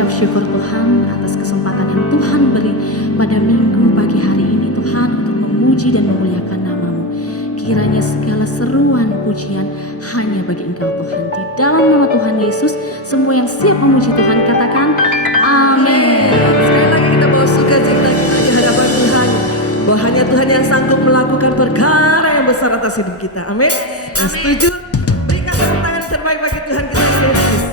mengucap syukur Tuhan atas kesempatan yang Tuhan beri pada minggu pagi hari ini Tuhan untuk memuji dan memuliakan nama-Mu. Kiranya segala seruan pujian hanya bagi Engkau Tuhan. Di dalam nama Tuhan Yesus, semua yang siap memuji Tuhan katakan amin. Sekali lagi kita bawa sukacita kita di hadapan Tuhan, bahwa hanya Tuhan yang sanggup melakukan perkara yang besar atas hidup kita. Amin. Yang setuju, berikan tepuk tangan terbaik bagi Tuhan kita Yesus.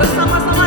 Alasanku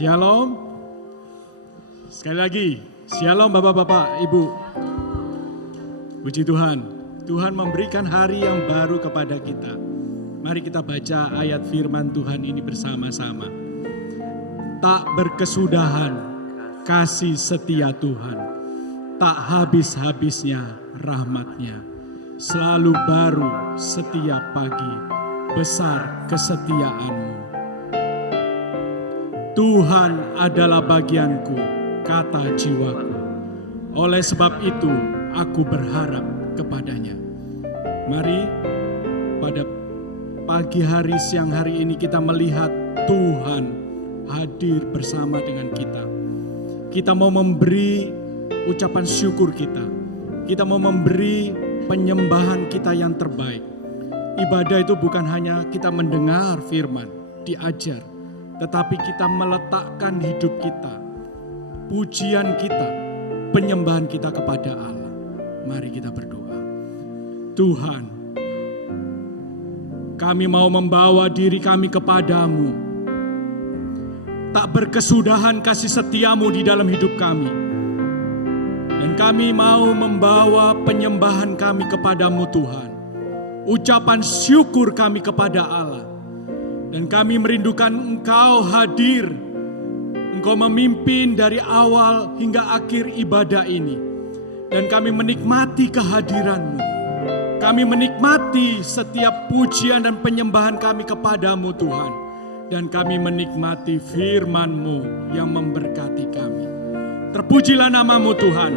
Shalom. Sekali lagi, shalom Bapak-bapak, Ibu. Puji Tuhan, Tuhan memberikan hari yang baru kepada kita. Mari kita baca ayat firman Tuhan ini bersama-sama. Tak berkesudahan kasih setia Tuhan, tak habis-habisnya rahmat-Nya. Selalu baru setiap pagi, besar kesetiaan-Mu. Tuhan adalah bagianku, kata jiwaku. Oleh sebab itu, aku berharap kepadanya. Mari pada pagi hari, siang hari ini kita melihat Tuhan hadir bersama dengan kita. Kita mau memberi ucapan syukur kita. Kita mau memberi penyembahan kita yang terbaik. Ibadah itu bukan hanya kita mendengar firman, diajar, tetapi kita meletakkan hidup kita, pujian kita, penyembahan kita kepada Allah. Mari kita berdoa. Tuhan, kami mau membawa diri kami kepadamu. Tak berkesudahan kasih setiamu di dalam hidup kami. Dan kami mau membawa penyembahan kami kepadamu Tuhan. Ucapan syukur kami kepada Allah. Dan kami merindukan Engkau hadir. Engkau memimpin dari awal hingga akhir ibadah ini. Dan kami menikmati kehadiran-Mu. Kami menikmati setiap pujian dan penyembahan kami kepadamu Tuhan. Dan kami menikmati firman-Mu yang memberkati kami. Terpujilah nama-Mu Tuhan.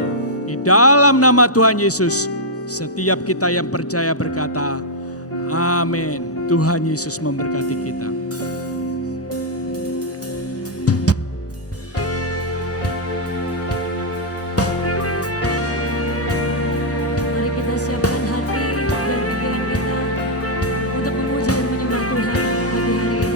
Di dalam nama Tuhan Yesus, setiap kita yang percaya berkata, amin. Tuhan Yesus memberkati kita. Mari kita siapkan hati dan pikiran kita untuk memuji dan menyembah Tuhan pagi hari ini.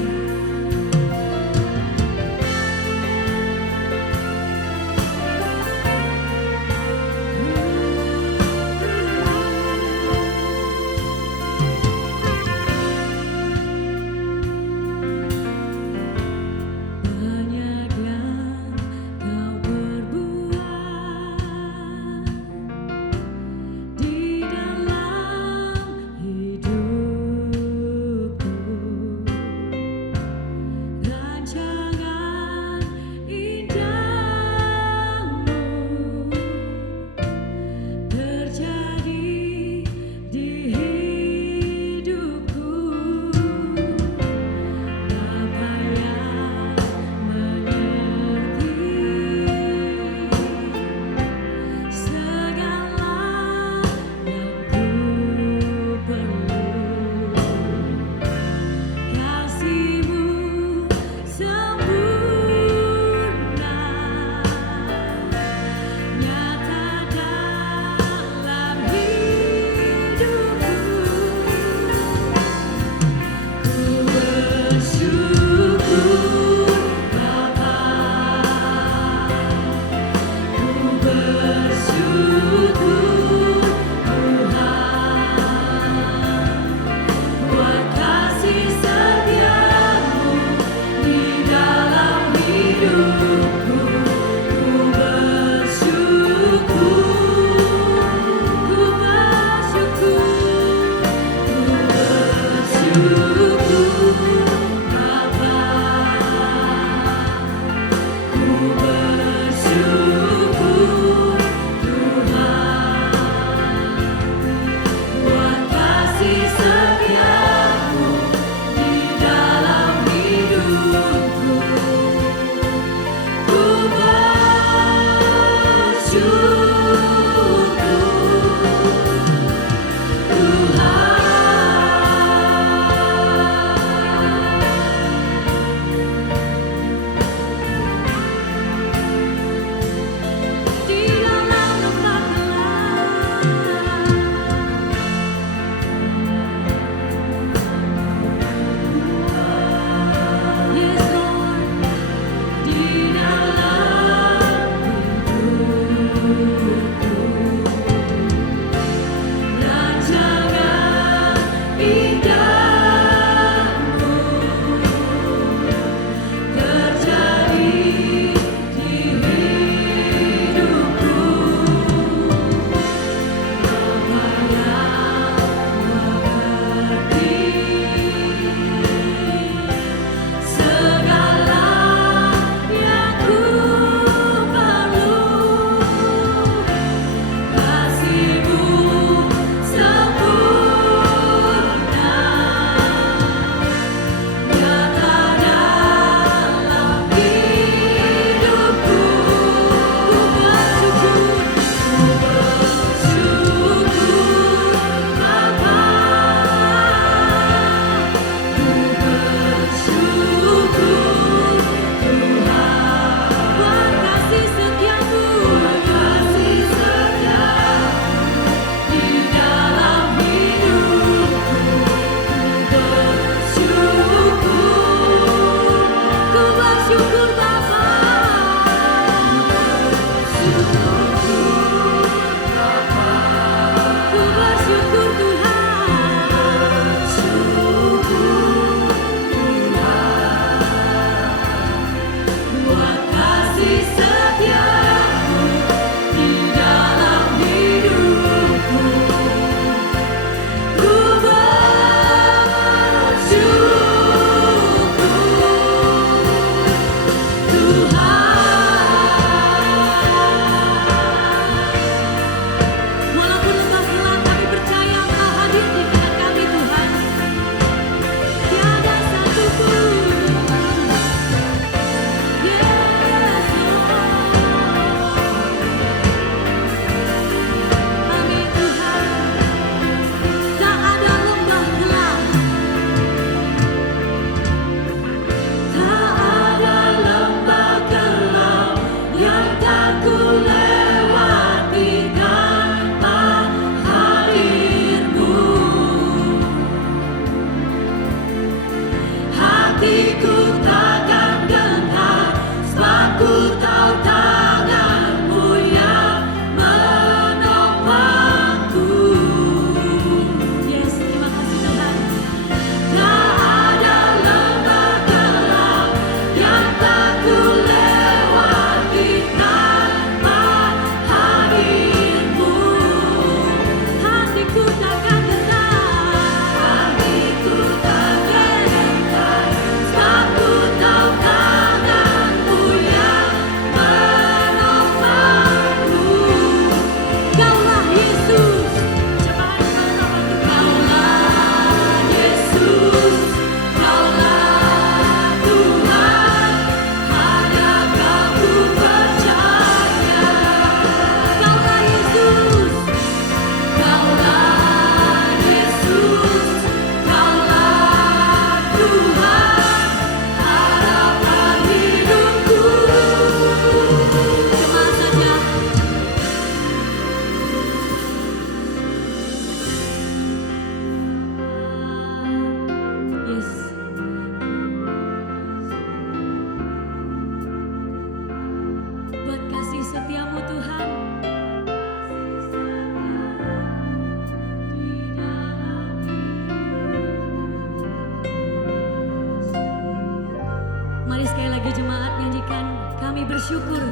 bersyukur.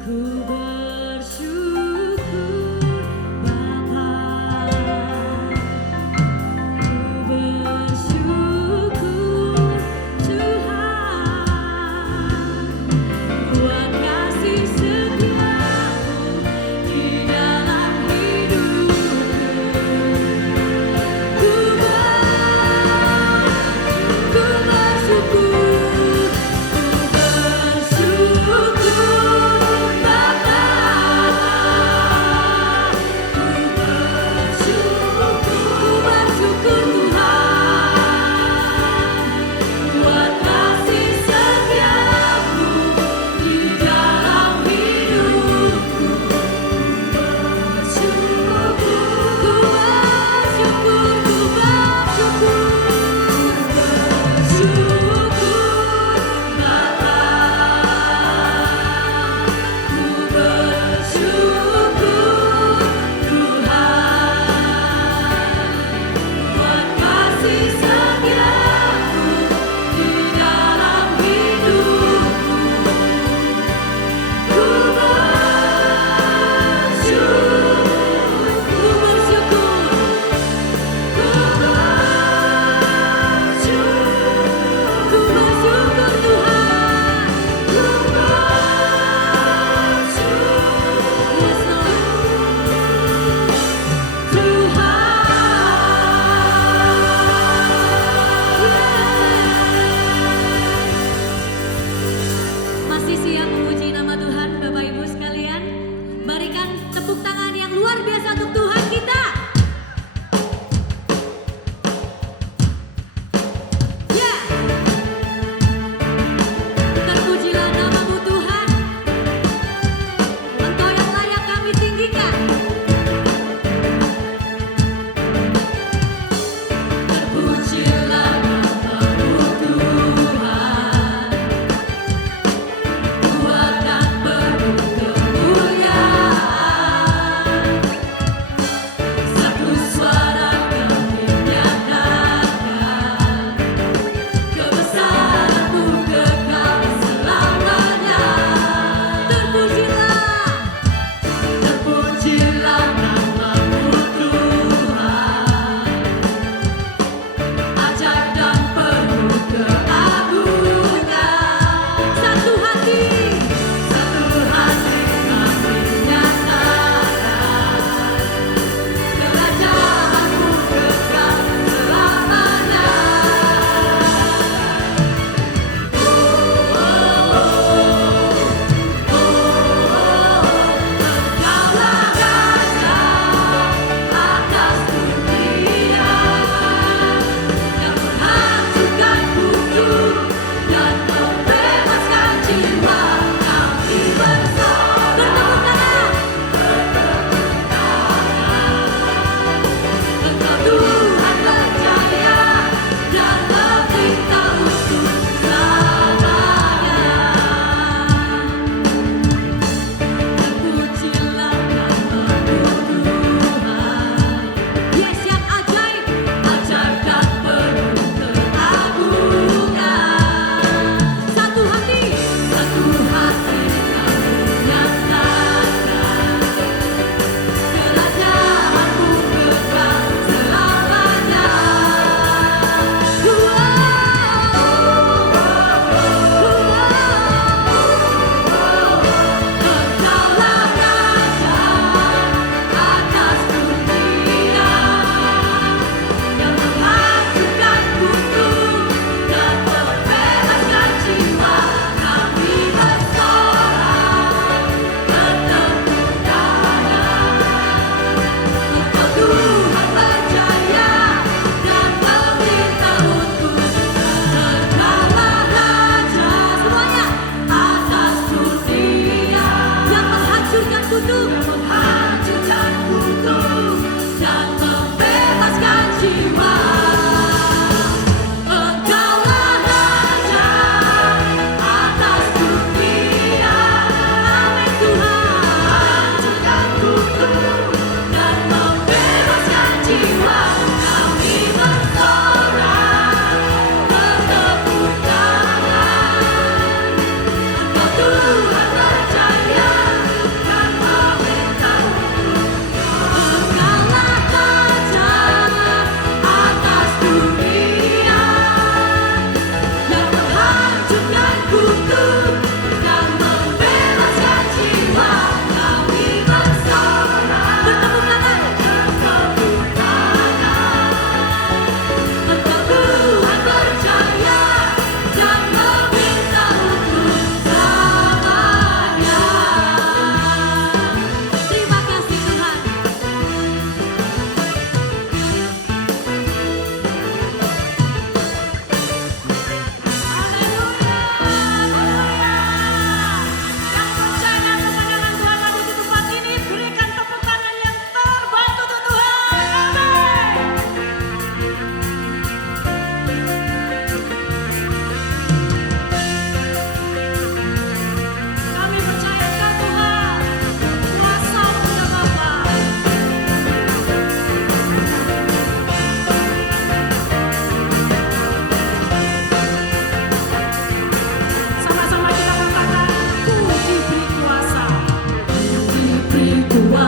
Ku bersyukur Bapa, ku bersyukur Tuhan, buat kasih setiamu di dalam hidupku. Ku bersyukur, ku bersyukur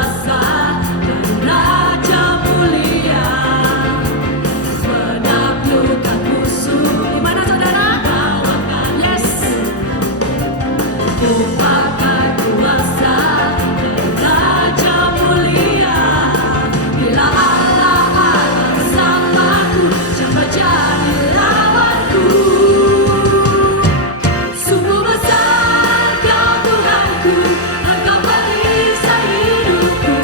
kuasa dan Raja mulia, menaklukkan musuh. Di mana saudara? Yes. Ku pakai kuasa dan Raja mulia. Bila Allah ada bersamaku, siapa jadi lawanku? Sungguh besar Kau Tuhanku, Engkau perisai hidupku.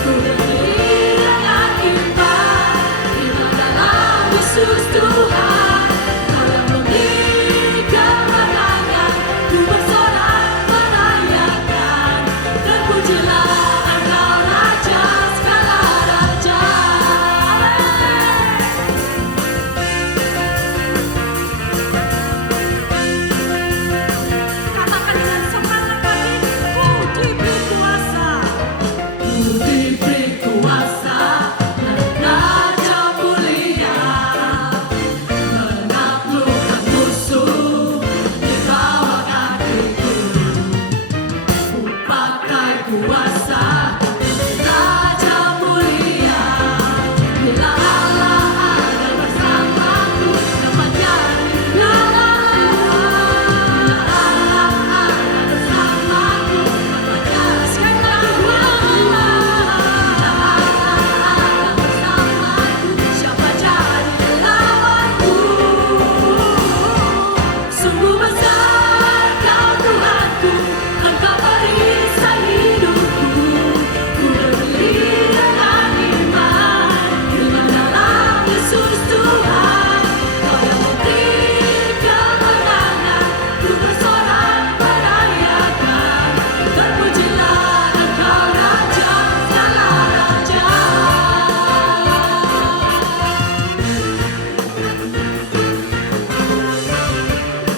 Ku berdiri dengan iman dalam Yesus Tuhan. Kau yang memberi kemenangan, ku bersorak merayakan. Terpujilah Engkau Raja segala raja. Katakan dengan semangat lagi, ku diberi kuasa. Ku diberi kuasa dan Raja mulia, menaklukkan musuh di bawah kakiku. Ku pakai kuasa dan Raja mulia. Bila Allah ada bersamaku, siapa jadi lawanku? Allah ada bersamaku, siapa jadi siapa jadi lawanku? Sungguh besar Kau Tuhanku, Engkau perisai hidupku. Ku berdiri dengan iman dalam Yesus Tuhan. Kau yang memberi kemenangan, ku bersorak merayakan. Terpujilah Engkau Raja segala raja.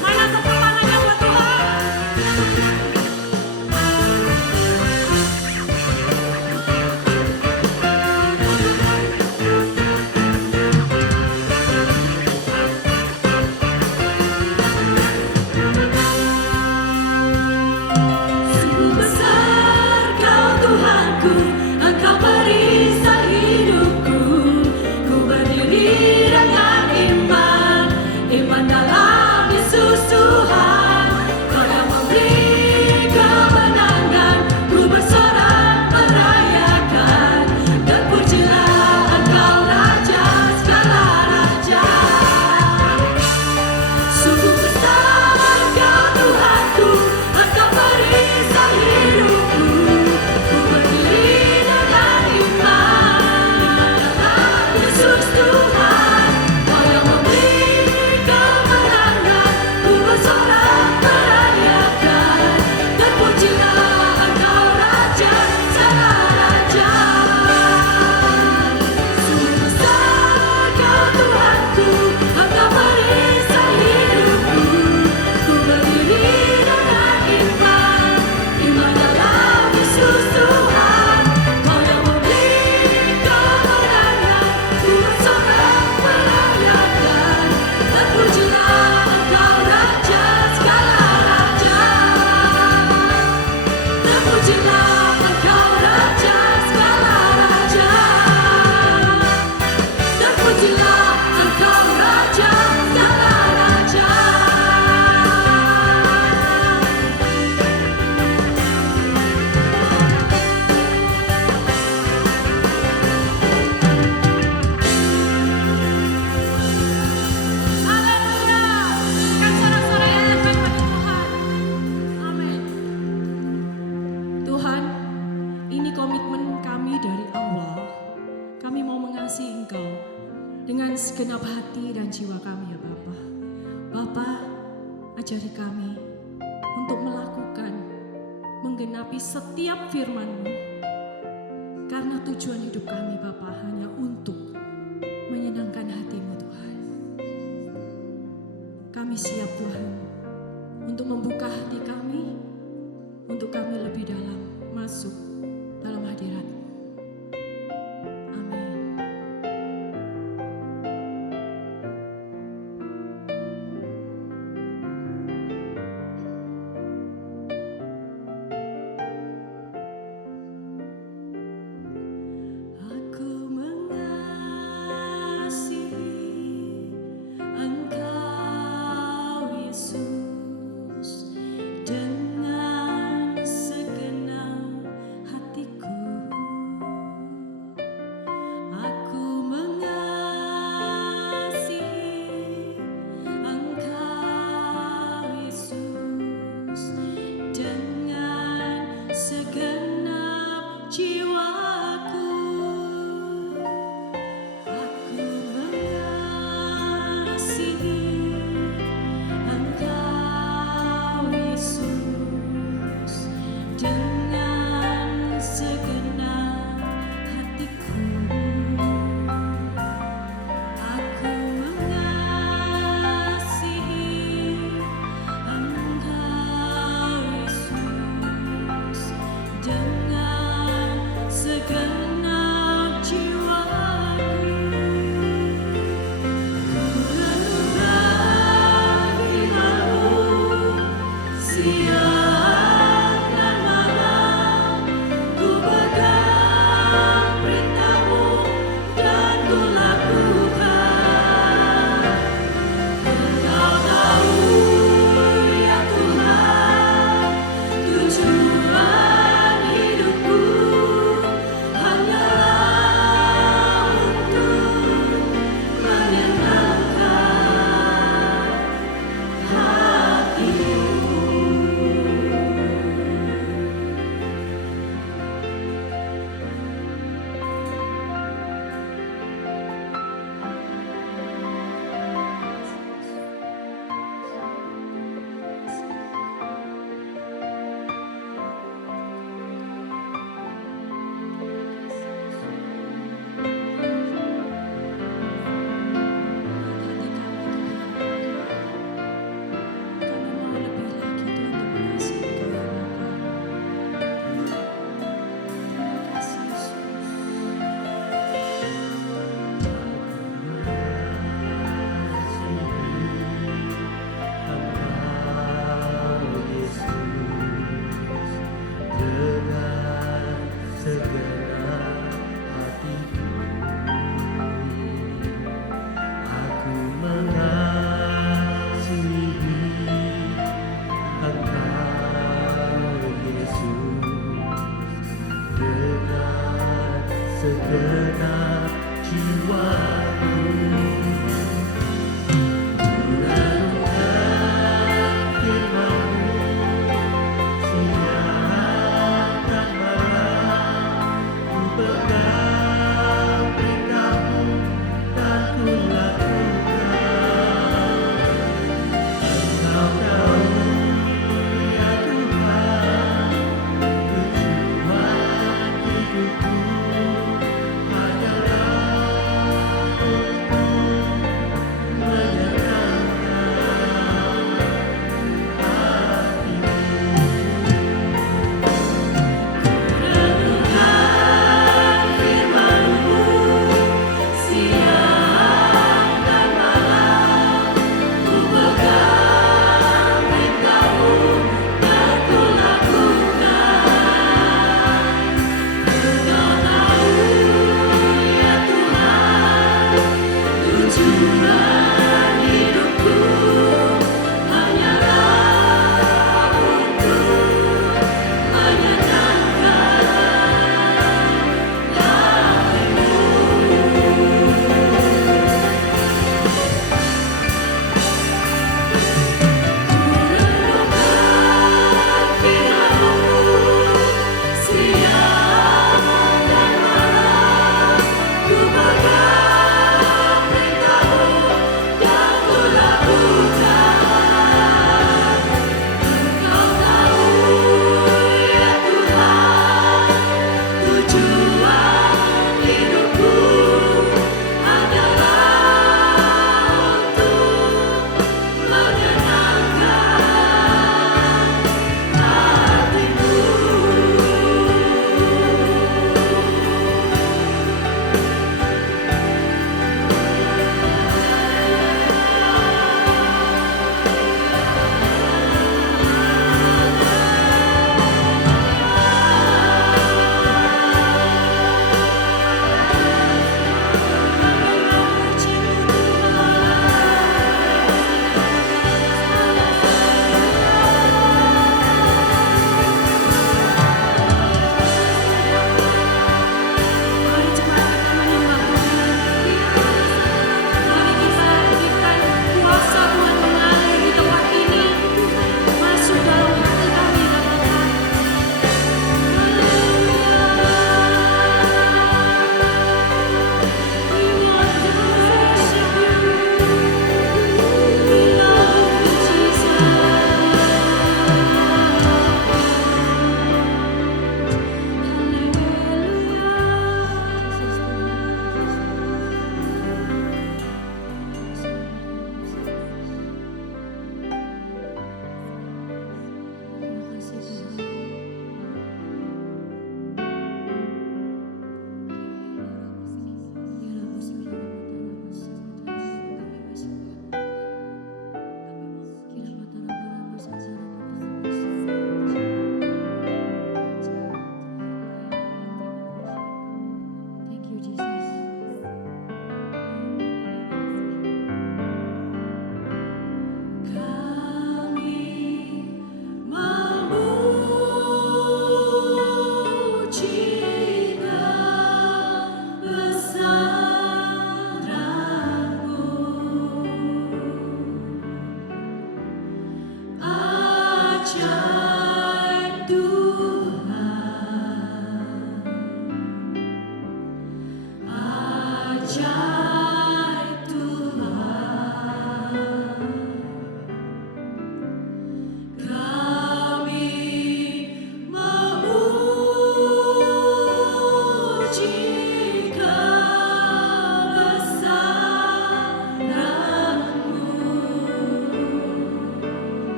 Mana tepuk tangannya buat Tuhan? Sungguh besar Kau Tuhanku, Engkau perisai hidupku. Ku berdiri dengan iman dalam Yesus Tuhan. Kau yang memberi kemenangan, ku bersorak merayakan. Terpujilah Engkau Raja segala raja. Sungguh besar Kau Tuhanku, Engkau perisai hidupku. Ku berdiri dengan iman dalam Yesus Tuhan. Kau yang memberi kemenangan, ku bersorak merayakan. Terpujilah Engkau Raja segala raja. Sungguh besar Kau Tuhanku, Engkau perisai hidupku. Ku berdiri dengan iman dalam Yesus Tuhan. Kau yang memberi kemenangan, ku bersorak merayakan. Terpujilah Engkau Raja segala raja. Terpujilah Engkau Raja segala raja. Terpujilah Engkau Raja segala raja. Haleluya. Kan sorak-sorak yang efek bagi Tuhan. Amin. Tuhan, ini komitmen kami dari awal. Kami mau mengasihi Engkau dengan segenap hati dan jiwa kami ya Bapa. Bapa, ajari kami untuk melakukan, menggenapi setiap firman-Mu. Karena tujuan hidup kami Bapa hanya untuk menyenangkan hati-Mu Tuhan. Kami siap Tuhan untuk membuka hati kami, untuk kami lebih dalam masuk dalam hadirat-Mu. Amin.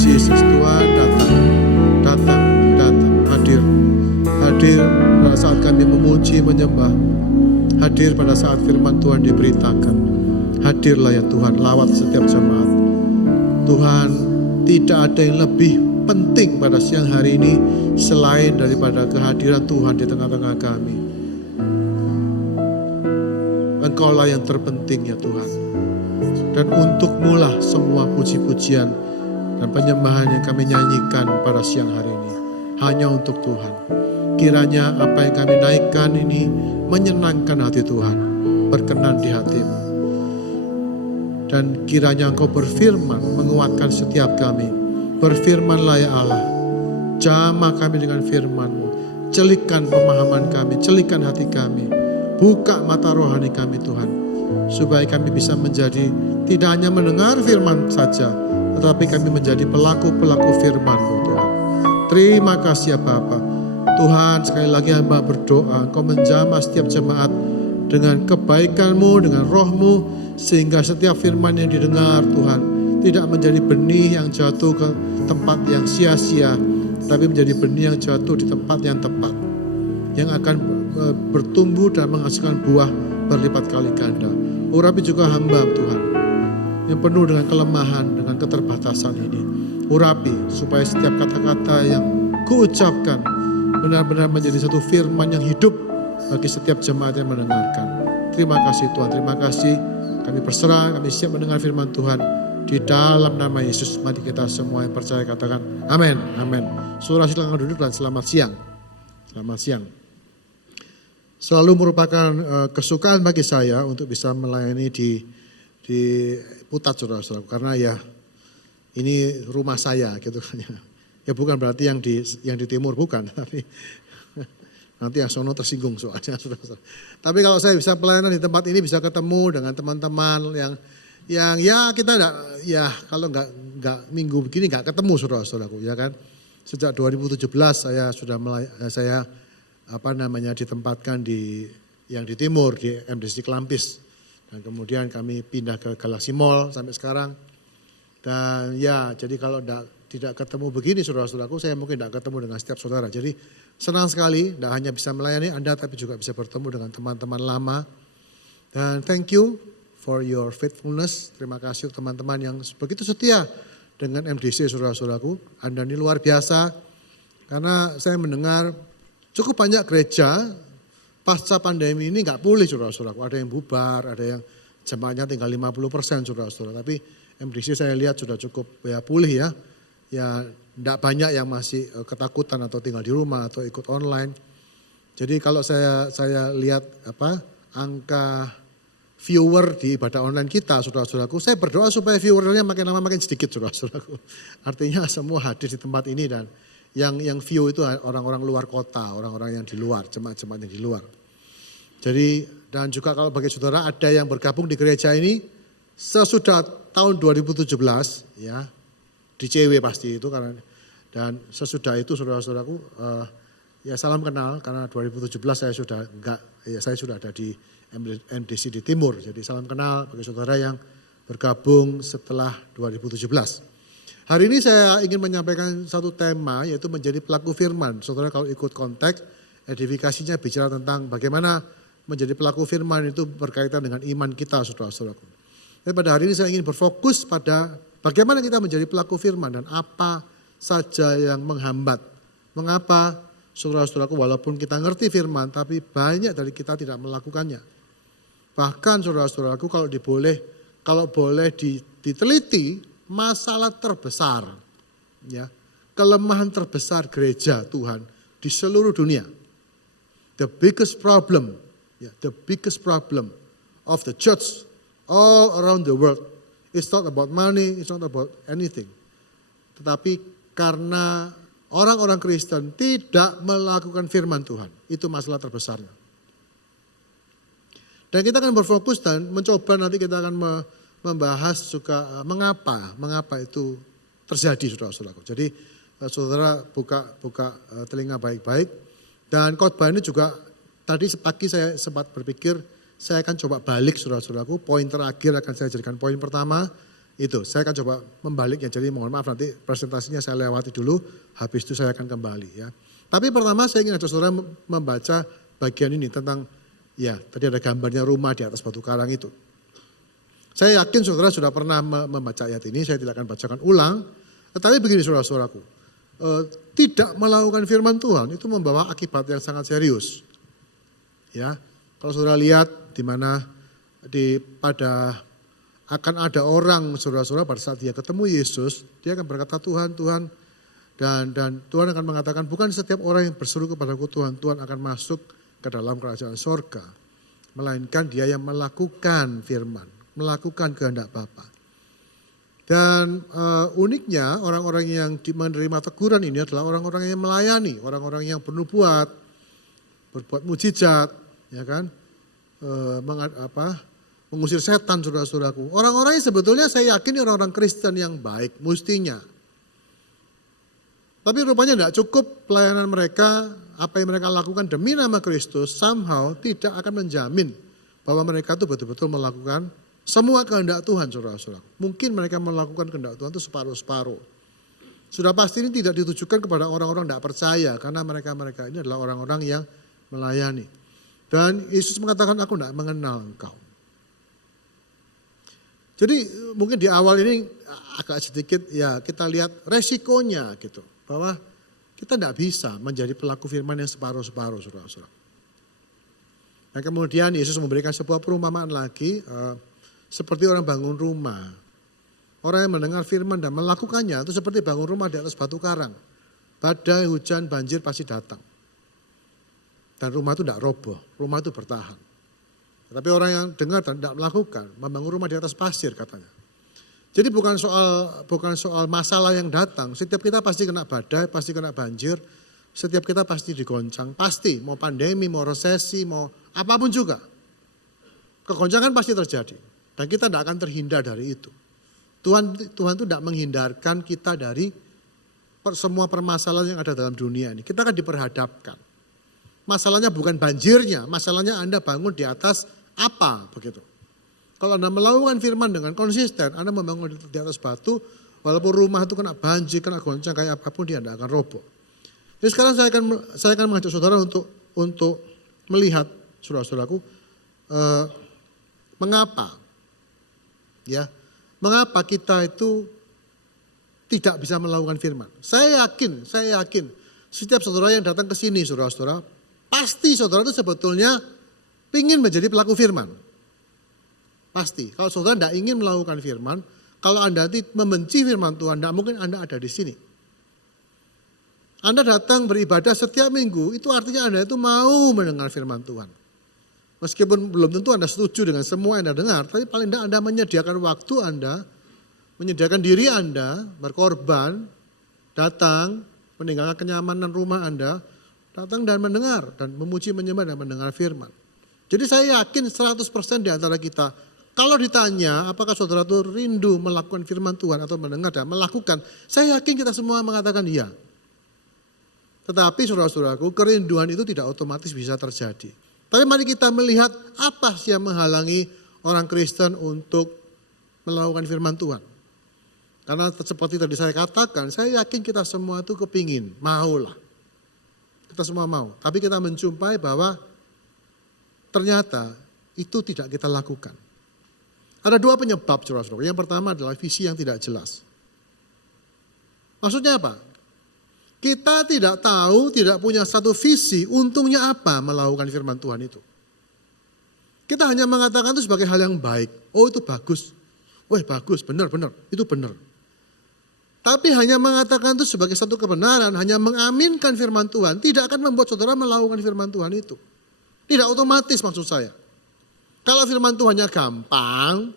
Yesus, Tuhan datang, hadir pada saat kami memuji, menyembah, hadir pada saat firman Tuhan diberitakan. Hadirlah ya Tuhan, lawat setiap jemaat. Tuhan, tidak ada yang lebih penting pada siang hari ini selain daripada kehadiran Tuhan di tengah-tengah kami. Engkaulah yang terpenting ya Tuhan. Dan untuk-Mu lah semua puji-pujian dan penyembahan yang kami nyanyikan pada siang hari ini. Hanya untuk Tuhan. Kiranya apa yang kami naikkan ini menyenangkan hati Tuhan. Berkenan di hati-Mu. Dan kiranya Engkau berfirman menguatkan setiap kami. Berfirmanlah ya Allah. Jamah kami dengan firman-Mu. Celikkan pemahaman kami, celikkan hati kami. Buka mata rohani kami Tuhan. Supaya kami bisa menjadi tidak hanya mendengar firman saja, tetapi kami menjadi pelaku-pelaku firman-Mu Tuhan. Terima kasih ya Bapa. Tuhan, sekali lagi hamba berdoa, Engkau menjamah setiap jemaat dengan kebaikan-Mu, dengan roh-Mu, sehingga setiap firman yang didengar Tuhan tidak menjadi benih yang jatuh ke tempat yang sia-sia, tapi menjadi benih yang jatuh di tempat yang tepat, yang akan bertumbuh dan menghasilkan buah berlipat kali ganda. Urapi juga hamba Tuhan yang penuh dengan kelemahan, dengan keterbatasan ini. Urapi supaya setiap kata-kata yang kuucapkan benar-benar menjadi satu firman yang hidup bagi setiap jemaat yang mendengarkan. Terima kasih Tuhan, terima kasih. Kami berserah, kami siap mendengar firman Tuhan. Di dalam nama Yesus, mari kita semua yang percaya katakan amin, amin. Saudara silakan duduk dan selamat siang. Selamat siang. Selalu merupakan kesukaan bagi saya untuk bisa melayani di Putat saudara-saudara. Karena ya ini rumah saya gitu kan ya. Ya bukan berarti yang di timur bukan, tapi nanti yang sono tersinggung soalnya saudara-saudara. Tapi kalau saya bisa pelayanan di tempat ini bisa ketemu dengan teman-teman yang ya kita enggak, ya kalau enggak minggu begini enggak ketemu saudara-saudaraku ya kan. Sejak 2017 saya sudah ditempatkan yang di timur di MDC Kelampis, dan kemudian kami pindah ke Galaxy Mall sampai sekarang. Dan ya jadi kalau tidak ketemu begini saudara-saudaraku, saya mungkin tidak ketemu dengan setiap saudara. Jadi senang sekali tidak hanya bisa melayani Anda tapi juga bisa bertemu dengan teman-teman lama. Dan thank you for your faithfulness. Terima kasih teman-teman yang begitu setia dengan MDC saudara-saudaraku. Anda ini luar biasa, karena saya mendengar cukup banyak gereja pasca pandemi ini nggak pulih saudara-saudaraku. Ada yang bubar, ada yang jemaatnya tinggal 50% saudara-saudara. Tapi MDC saya lihat sudah cukup ya pulih ya. Ya tidak banyak yang masih ketakutan atau tinggal di rumah atau ikut online. Jadi kalau saya lihat angka viewer di ibadah online kita saudara-saudaraku, saya berdoa supaya viewernya makin lama makin sedikit saudara-saudaraku. Artinya semua hadir di tempat ini, dan yang view itu orang-orang luar kota, orang-orang yang di luar, jemaat-jemaat yang di luar. Jadi dan juga kalau bagi saudara ada yang bergabung di gereja ini sesudah tahun 2017 ya, di CW pasti itu karena, dan sesudah itu saudara-saudaraku ya salam kenal, karena 2017 saya sudah ada di MDC di timur. Jadi salam kenal bagi saudara yang bergabung setelah 2017. Hari ini saya ingin menyampaikan satu tema, yaitu menjadi pelaku firman. Saudara kalau ikut konteks, edifikasinya bicara tentang bagaimana menjadi pelaku firman itu berkaitan dengan iman kita saudara-saudaraku. Tapi pada hari ini saya ingin berfokus pada bagaimana kita menjadi pelaku firman dan apa saja yang menghambat. Mengapa saudara-saudaraku walaupun kita ngerti firman tapi banyak dari kita tidak melakukannya. Bahkan saudara-saudaraku kalau boleh diteliti, masalah terbesar ya, kelemahan terbesar gereja Tuhan di seluruh dunia. The biggest problem of the church all around the world. It's not about money, it's not about anything. Tetapi karena orang-orang Kristen tidak melakukan firman Tuhan, itu masalah terbesarnya. Dan kita akan berfokus dan mencoba nanti kita akan membahas juga mengapa itu terjadi saudara-saudaraku. Jadi saudara buka telinga baik-baik, dan khotbah ini juga tadi pagi saya sempat berpikir saya akan coba balik saudara-saudaraku. Poin terakhir akan saya jadikan poin pertama itu. Saya akan coba membaliknya. Jadi mohon maaf nanti presentasinya saya lewati dulu. Habis itu saya akan kembali ya. Tapi pertama saya ingin ajak saudara membaca bagian ini tentang ya tadi ada gambarnya rumah di atas batu karang itu. Saya yakin saudara sudah pernah membaca ayat ini. Saya tidak akan bacakan ulang. Tetapi begini saudara-saudaraku. Tidak melakukan firman Tuhan itu membawa akibat yang sangat serius. Ya. Kalau saudara lihat di mana akan ada orang saudara-saudara pada saat dia ketemu Yesus, dia akan berkata Tuhan, Tuhan, dan Tuhan akan mengatakan bukan setiap orang yang berseru kepadaku Tuhan, Tuhan akan masuk ke dalam kerajaan sorga. Melainkan dia yang melakukan firman, melakukan kehendak Bapa. Dan uniknya orang-orang yang menerima teguran ini adalah orang-orang yang melayani, orang-orang yang bernubuat, berbuat mujizat, ya kan, mengusir setan saudara-saudaraku. Orang-orang yang sebetulnya saya yakin orang-orang Kristen yang baik, mestinya. Tapi rupanya tidak cukup pelayanan mereka, apa yang mereka lakukan demi nama Kristus, somehow tidak akan menjamin bahwa mereka itu betul-betul melakukan semua kehendak Tuhan saudara-saudara. Mungkin mereka melakukan kehendak Tuhan itu separuh-separuh. Sudah pasti ini tidak ditujukan kepada orang-orang tidak percaya, karena mereka-mereka ini adalah orang-orang yang melayani. Dan Yesus mengatakan aku tidak mengenal engkau. Jadi mungkin di awal ini agak sedikit ya kita lihat resikonya gitu. Bahwa kita tidak bisa menjadi pelaku firman yang separuh-separuh saudara-saudara. Dan kemudian Yesus memberikan sebuah perumpamaan lagi seperti orang bangun rumah. Orang yang mendengar firman dan melakukannya itu seperti bangun rumah di atas batu karang. Badai, hujan, banjir pasti datang. Dan rumah itu tidak roboh, rumah itu bertahan. Tapi orang yang dengar dan tidak melakukan, membangun rumah di atas pasir katanya. Jadi bukan soal masalah yang datang. Setiap kita pasti kena badai, pasti kena banjir. Setiap kita pasti digoncang, pasti. Mau pandemi, mau resesi, mau apapun juga. Kegoncangan pasti terjadi. Dan kita tidak akan terhindar dari itu. Tuhan itu tidak menghindarkan kita dari semua permasalahan yang ada dalam dunia ini. Kita akan diperhadapkan. Masalahnya bukan banjirnya, masalahnya Anda bangun di atas apa begitu. Kalau Anda melakukan firman dengan konsisten, Anda membangun di atas batu, walaupun rumah itu kena banjir, kena goncang kayak apapun dia tidak akan roboh. Jadi sekarang saya akan mengajak saudara untuk melihat saudara-saudaraku mengapa kita itu tidak bisa melakukan firman. Saya yakin setiap saudara yang datang ke sini saudara-saudara, pasti saudara itu sebetulnya ingin menjadi pelaku firman. Pasti. Kalau saudara tidak ingin melakukan firman, kalau Anda membenci firman Tuhan, tidak mungkin Anda ada di sini. Anda datang beribadah setiap minggu, itu artinya Anda itu mau mendengar firman Tuhan. Meskipun belum tentu Anda setuju dengan semua yang Anda dengar, tapi paling tidak Anda menyediakan waktu Anda, menyediakan diri Anda, berkorban, datang, meninggalkan kenyamanan rumah Anda, datang dan mendengar, dan memuji, menyembah, dan mendengar firman. Jadi saya yakin 100% di antara kita, kalau ditanya apakah saudara itu rindu melakukan firman Tuhan atau mendengar dan melakukan, saya yakin kita semua mengatakan iya. Tetapi saudara-saudaraku, kerinduan itu tidak otomatis bisa terjadi. Tapi mari kita melihat apa sih yang menghalangi orang Kristen untuk melakukan firman Tuhan. Karena seperti tadi saya katakan, saya yakin kita semua itu kepingin, maulah. Kita semua mau, tapi kita menjumpai bahwa ternyata itu tidak kita lakukan. Ada dua penyebab saudara-saudara. Yang pertama adalah visi yang tidak jelas. Maksudnya apa? Kita tidak tahu, tidak punya satu visi, untungnya apa melakukan firman Tuhan itu. Kita hanya mengatakan itu sebagai hal yang baik. Oh itu bagus. Wah bagus, benar, itu benar. Tapi hanya mengatakan itu sebagai satu kebenaran, hanya mengaminkan firman Tuhan, tidak akan membuat saudara melakukan firman Tuhan itu. Tidak otomatis maksud saya. Kalau firman Tuhannya gampang,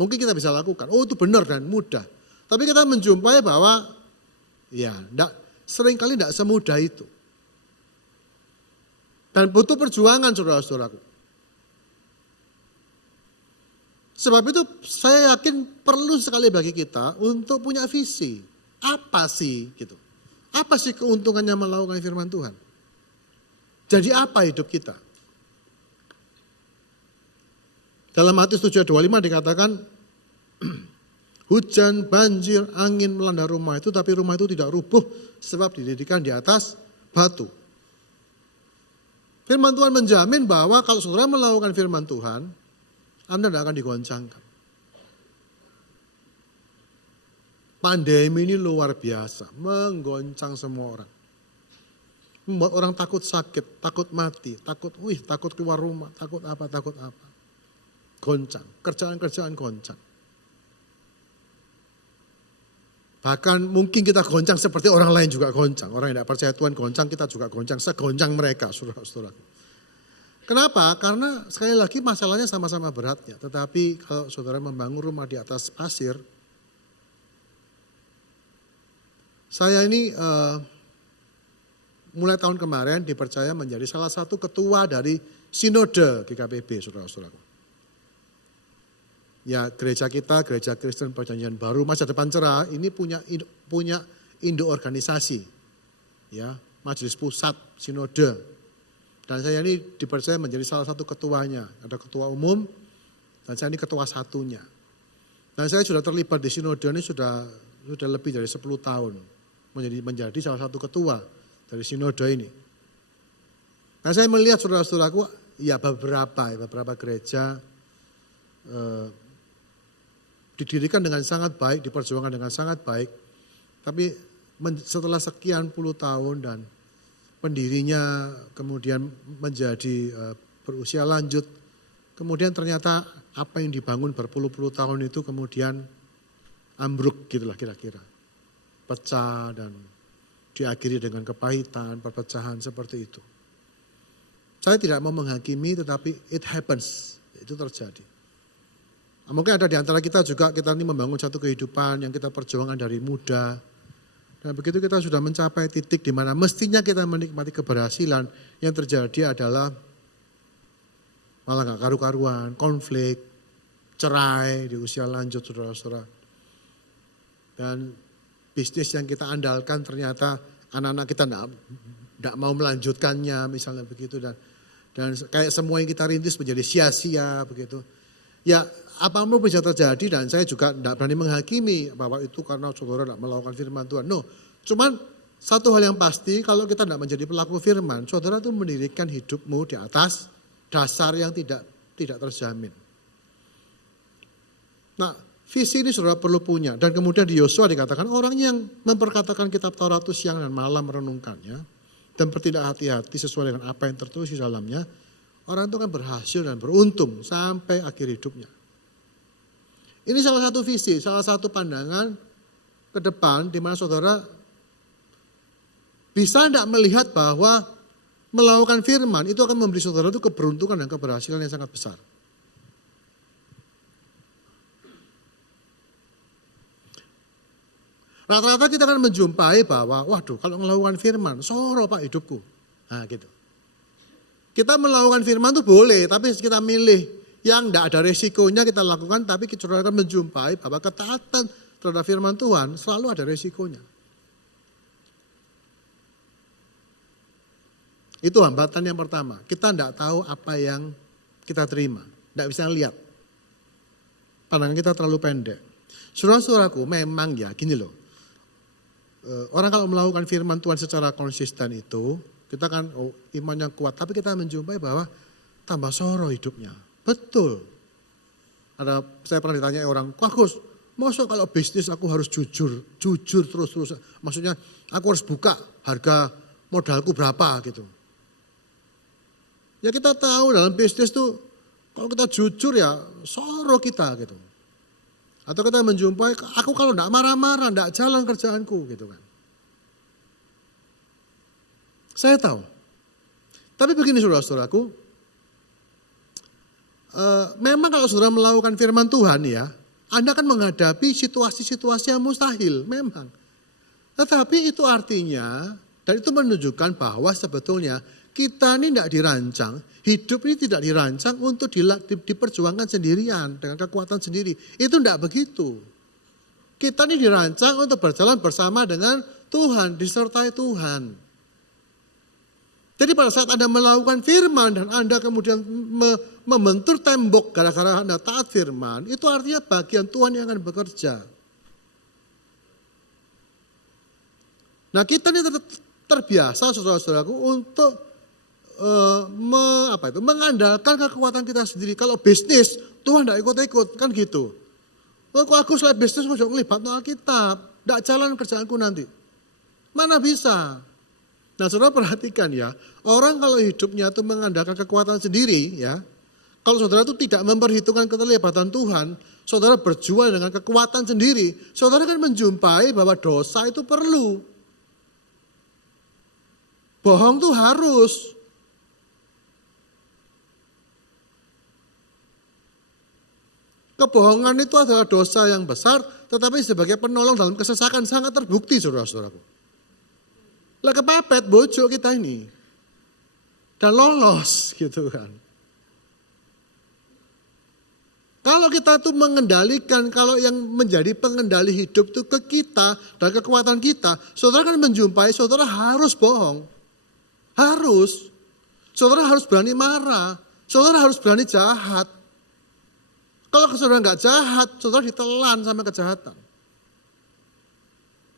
mungkin kita bisa lakukan. Oh itu benar dan mudah. Tapi kita menjumpai bahwa ya seringkali tidak semudah itu. Dan butuh perjuangan saudara-saudaraku. Sebab itu saya yakin perlu sekali bagi kita untuk punya visi. Apa sih gitu? Apa sih keuntungannya melakukan firman Tuhan? Jadi apa hidup kita? Dalam Matius 7:25 dikatakan hujan, banjir, angin melanda rumah itu, tapi rumah itu tidak rubuh sebab didirikan di atas batu. Firman Tuhan menjamin bahwa kalau saudara melakukan firman Tuhan, Anda tidak akan digoncangkan. Pandemi ini luar biasa, menggoncang semua orang. Membuat orang takut sakit, takut mati, takut keluar rumah, takut apa. Goncang, kerjaan-kerjaan goncang. Bahkan mungkin kita goncang seperti orang lain juga goncang. Orang yang tidak percaya Tuhan goncang, kita juga goncang. Segoncang mereka, saudara-saudara. Kenapa? Karena sekali lagi masalahnya sama-sama beratnya. Tetapi kalau saudara membangun rumah di atas pasir, saya ini mulai tahun kemarin dipercaya menjadi salah satu ketua dari Sinode GKPB, saudara-saudara. Ya, gereja kita, Gereja Kristen Perjanjian Baru Masa Depan Cerah ini punya induk organisasi, ya, Majelis Pusat Sinode. Dan saya ini dipercaya menjadi salah satu ketuanya. Ada ketua umum dan saya ini ketua satunya. Dan saya sudah terlibat di Sinode ini sudah lebih dari 10 tahun menjadi salah satu ketua dari Sinode ini. Nah, saya melihat saudara-saudaraku, ya beberapa gereja didirikan dengan sangat baik, diperjuangkan dengan sangat baik. Tapi setelah sekian puluh tahun dan pendirinya kemudian menjadi berusia lanjut, kemudian ternyata apa yang dibangun berpuluh-puluh tahun itu kemudian ambruk gitulah kira-kira. Pecah dan diakhiri dengan kepahitan, perpecahan seperti itu. Saya tidak mau menghakimi tetapi it happens, itu terjadi. Mungkin ada di antara kita juga, kita ini membangun satu kehidupan yang kita perjuangkan dari muda. Dan begitu kita sudah mencapai titik di mana mestinya kita menikmati keberhasilan, yang terjadi adalah malah gak karu-karuan, konflik, cerai di usia lanjut saudara-saudara. Dan bisnis yang kita andalkan ternyata anak-anak kita tidak mau melanjutkannya misalnya begitu. Dan kayak semua yang kita rintis menjadi sia-sia begitu. Ya, apapun bisa terjadi dan saya juga tidak berani menghakimi bahwa itu karena saudara tidak melakukan firman Tuhan. No, cuman satu hal yang pasti kalau kita tidak menjadi pelaku firman, saudara itu mendirikan hidupmu di atas dasar yang tidak terjamin. Nah, visi ini saudara perlu punya. Dan kemudian di Yosua dikatakan orang yang memperkatakan kitab Taurat itu siang dan malam merenungkannya dan bertindak hati-hati sesuai dengan apa yang tertulis di dalamnya, orang itu akan berhasil dan beruntung sampai akhir hidupnya. Ini salah satu visi, salah satu pandangan ke depan di mana saudara bisa tidak melihat bahwa melakukan firman itu akan memberi saudara itu keberuntungan dan keberhasilan yang sangat besar. Rata-rata kita akan menjumpai bahwa, waduh kalau melakukan firman, soro pak hidupku. Nah gitu. Kita melakukan firman itu boleh, tapi kita milih yang tidak ada resikonya kita lakukan, tapi kita akan menjumpai bahwa ketaatan terhadap firman Tuhan selalu ada resikonya. Itu hambatan yang pertama, kita tidak tahu apa yang kita terima, tidak bisa lihat. Pandangan kita terlalu pendek. Saudara-saudaraku memang ya gini loh, orang kalau melakukan firman Tuhan secara konsisten itu, kita kan imannya kuat, tapi kita menjumpai bahwa tambah soro hidupnya. Betul. Saya pernah ditanya orang, Pak Gus, masa kalau bisnis aku harus jujur terus. Maksudnya aku harus buka harga modalku berapa gitu. Ya kita tahu dalam bisnis tuh, kalau kita jujur ya soro kita gitu. Atau kita menjumpai, aku kalau tidak marah-marah, tidak jalan kerjaanku gitu kan. Saya tahu. Tapi begini saudara-saudaraku, memang kalau saudara melakukan firman Tuhan ya, Anda akan menghadapi situasi-situasi yang mustahil, memang. Tetapi itu artinya, dan itu menunjukkan bahwa sebetulnya kita ini tidak dirancang, hidup ini tidak dirancang untuk diperjuangkan sendirian, dengan kekuatan sendiri. Itu tidak begitu. Kita ini dirancang untuk berjalan bersama dengan Tuhan, disertai Tuhan. Jadi pada saat Anda melakukan firman dan Anda kemudian membentur tembok gara-gara Anda taat firman, itu artinya bagian Tuhan yang akan bekerja. Nah kita ini terbiasa saudara-saudaraku untuk mengandalkan kekuatan kita sendiri. Kalau bisnis, Tuhan tidak ikut-ikut, kan gitu. Kalau aku selain bisnis, aku juga ngelibat Alkitab, tidak jalan kerjaanku nanti. Mana bisa? Nah saudara perhatikan ya, orang kalau hidupnya itu mengandalkan kekuatan sendiri ya, Kalau saudara itu tidak memperhitungkan keterlibatan Tuhan, saudara berjuang dengan kekuatan sendiri, saudara akan menjumpai bahwa dosa itu perlu. Bohong itu harus. Kebohongan itu adalah dosa yang besar, tetapi sebagai penolong dalam kesesakan sangat terbukti, saudara-saudaraku. Lah kepepet bojo kita ini. Dan lolos gitu kan. Kalau kita tuh mengendalikan, kalau yang menjadi pengendali hidup itu ke kita dan kekuatan kita, saudara akan menjumpai saudara harus bohong. Harus. Saudara harus berani marah. Saudara harus berani jahat. Kalau saudara nggak jahat, saudara ditelan sama kejahatan.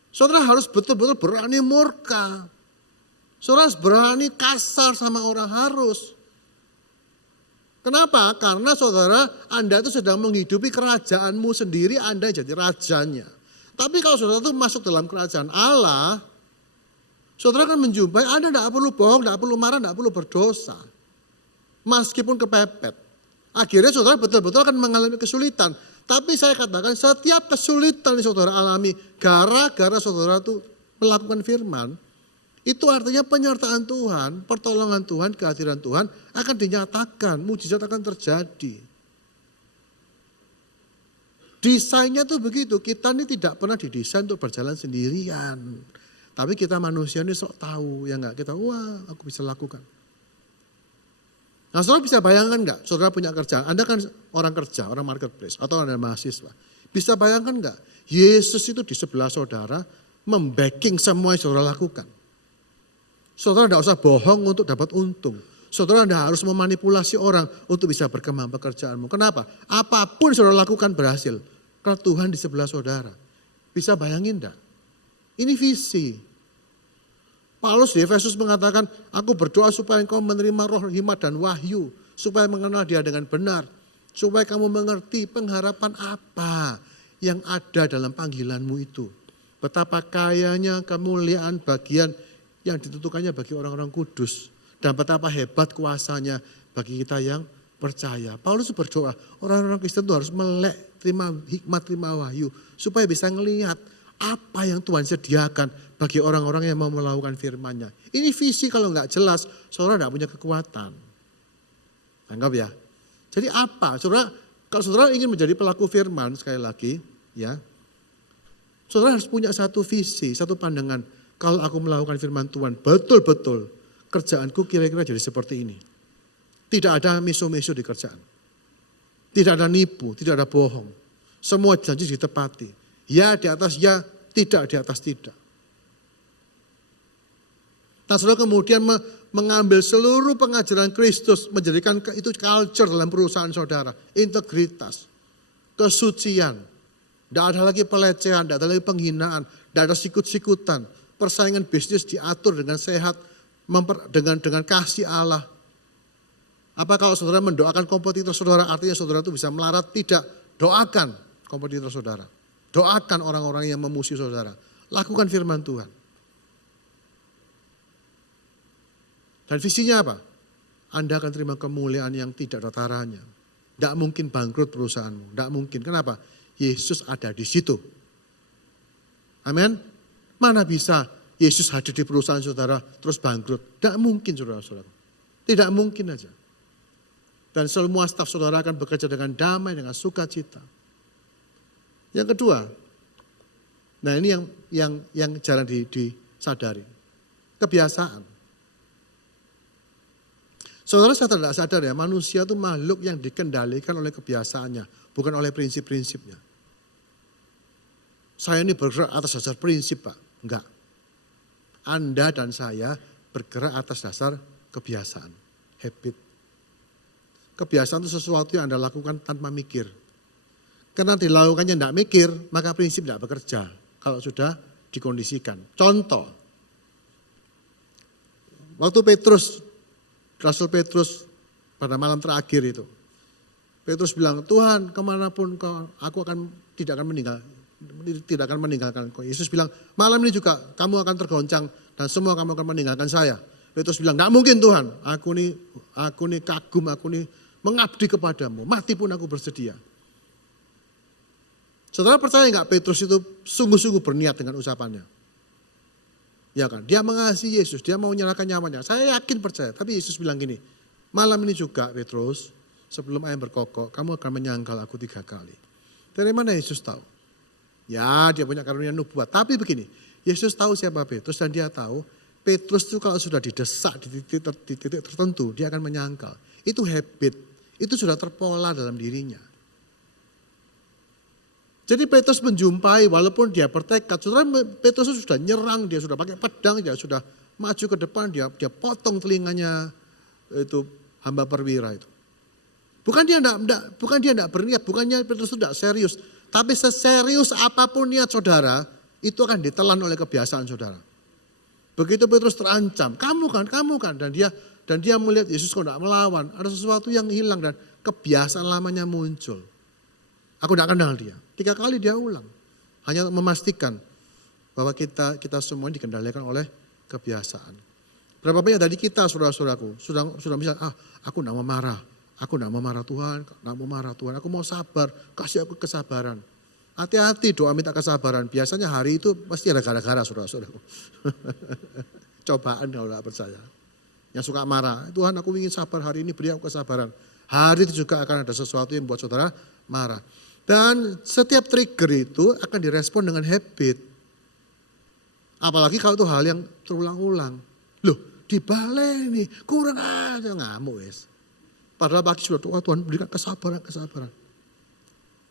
Saudara harus betul-betul berani murka. Saudara harus berani kasar sama orang, harus. Kenapa? Karena saudara, Anda itu sedang menghidupi kerajaanmu sendiri, Anda jadi rajanya. Tapi kalau saudara itu masuk dalam kerajaan Allah, saudara akan menjumpai Anda tidak perlu bohong, tidak perlu marah, tidak perlu berdosa. Meskipun kepepet. Akhirnya saudara betul-betul akan mengalami kesulitan. Tapi saya katakan setiap kesulitan yang saudara alami gara-gara saudara itu melakukan firman, itu artinya penyertaan Tuhan, pertolongan Tuhan, kehadiran Tuhan akan dinyatakan, mujizat akan terjadi. Desainnya tuh begitu, kita ini tidak pernah didesain untuk berjalan sendirian. Tapi kita manusia ini sok tahu, ya enggak, kita wah aku bisa lakukan. Nah saudara bisa bayangkan enggak, saudara punya kerjaan, Anda kan orang kerja, orang marketplace, atau Anda mahasiswa. Bisa bayangkan enggak, Yesus itu di sebelah saudara, membacking semua yang saudara lakukan. Saudara tidak usah bohong untuk dapat untung. Saudara tidak harus memanipulasi orang untuk bisa berkembang pekerjaanmu. Kenapa? Apapun saudara lakukan berhasil. Karena Tuhan di sebelah saudara. Bisa bayangin enggak? Ini visi. Paulus di Efesus mengatakan, aku berdoa supaya engkau menerima roh hikmat dan wahyu. Supaya mengenal dia dengan benar. Supaya kamu mengerti pengharapan apa yang ada dalam panggilanmu itu. Betapa kayanya kemuliaan bagian yang ditentukannya bagi orang-orang kudus. Dan betapa hebat kuasanya bagi kita yang percaya. Paulus berdoa, orang-orang Kristen itu harus melek, terima hikmat, terima wahyu. Supaya bisa ngelihat apa yang Tuhan sediakan bagi orang-orang yang mau melakukan firman-Nya. Ini visi kalau nggak jelas, saudara nggak punya kekuatan. Anggap ya. Jadi apa? Saudara, kalau saudara ingin menjadi pelaku firman, sekali lagi, ya, saudara harus punya satu visi, satu pandangan. Kalau aku melakukan firman Tuhan, betul-betul kerjaanku kira-kira jadi seperti ini. Tidak ada miso-miso di kerjaan. Tidak ada nipu, tidak ada bohong. Semua janji ditepati. Ya di atas ya, tidak di atas tidak. Nah saudara kemudian mengambil seluruh pengajaran Kristus, menjadikan itu culture dalam perusahaan saudara. Integritas, kesucian, tidak ada lagi pelecehan, tidak ada lagi penghinaan, tidak ada sikut-sikutan. Persaingan bisnis diatur dengan sehat, dengan kasih Allah. Apa kalau saudara mendoakan kompetitor saudara, artinya saudara itu bisa melarat? Tidak, doakan kompetitor saudara. Doakan orang-orang yang memusuhi saudara. Lakukan firman Tuhan. Dan visinya apa? Anda akan terima kemuliaan yang tidak ada taranya. Tidak mungkin bangkrut perusahaanmu. Tidak mungkin. Kenapa? Yesus ada di situ. Amin. Mana bisa Yesus hadir di perusahaan saudara terus bangkrut? Tidak mungkin saudara-saudara. Tidak mungkin aja. Dan semua staf saudara akan bekerja dengan damai, dengan sukacita. Yang kedua, nah ini yang jarang disadari, kebiasaan. Saudara sadar tidak sadar ya, manusia itu makhluk yang dikendalikan oleh kebiasaannya, bukan oleh prinsip-prinsipnya. Saya ini bergerak atas dasar prinsip Pak, enggak. Anda dan saya bergerak atas dasar kebiasaan, habit. Kebiasaan itu sesuatu yang Anda lakukan tanpa mikir. Karena dilakukannya tidak mikir, maka prinsip tidak bekerja. Kalau sudah dikondisikan. Contoh, waktu Rasul Petrus pada malam terakhir itu. Petrus bilang, Tuhan kemanapun aku tidak akan meninggalkan kau. Yesus bilang, malam ini juga kamu akan tergoncang dan semua kamu akan meninggalkan saya. Petrus bilang, tidak mungkin Tuhan, aku ini kagum, aku ini mengabdi kepadamu, mati pun aku bersedia. Saudara percaya nggak Petrus itu sungguh-sungguh berniat dengan ucapannya? Ya kan, dia mengasihi Yesus, dia mau menyerahkan nyawanya. Saya yakin percaya, tapi Yesus bilang gini, malam ini juga Petrus, sebelum ayam berkokok, kamu akan menyangkal aku 3 kali. Dari mana Yesus tahu? Ya, dia punya karunia nubuat. Tapi begini, Yesus tahu siapa Petrus dan dia tahu Petrus itu kalau sudah didesak di titik tertentu, dia akan menyangkal. Itu habit, itu sudah terpola dalam dirinya. Jadi Petrus menjumpai walaupun dia bertekad, saudara Petrus itu sudah nyerang, dia sudah pakai pedang, dia sudah maju ke depan, dia potong telinganya itu hamba perwira itu. Bukan dia enggak berniat, bukannya Petrus itu enggak serius, tapi seserius apapun niat saudara, itu akan ditelan oleh kebiasaan saudara. Begitu Petrus terancam, kamu kan, dan dia melihat Yesus kok enggak melawan, ada sesuatu yang hilang dan kebiasaan lamanya muncul. Aku enggak kenal dia. 3 kali dia ulang. Hanya memastikan bahwa kita semua dikendalikan oleh kebiasaan. Berapa banyak dari kita saudara-saudaraku sudah bisa, aku enggak mau marah. Aku enggak mau marah Tuhan, enggak mau marah Tuhan. Aku mau sabar, kasih aku kesabaran. Hati-hati doa minta kesabaran. Biasanya hari itu pasti ada gara-gara saudara-saudaraku. Cobaan kalau enggak percaya. Yang suka marah, Tuhan aku ingin sabar hari ini, beri aku kesabaran. Hari itu juga akan ada sesuatu yang membuat saudara marah. Dan setiap trigger itu akan direspon dengan habit. Apalagi kalau itu hal yang terulang-ulang. Loh, dibaleni, kurang aja, ngamuk wes. Padahal pagi sudah doa Tuhan berikan kesabaran.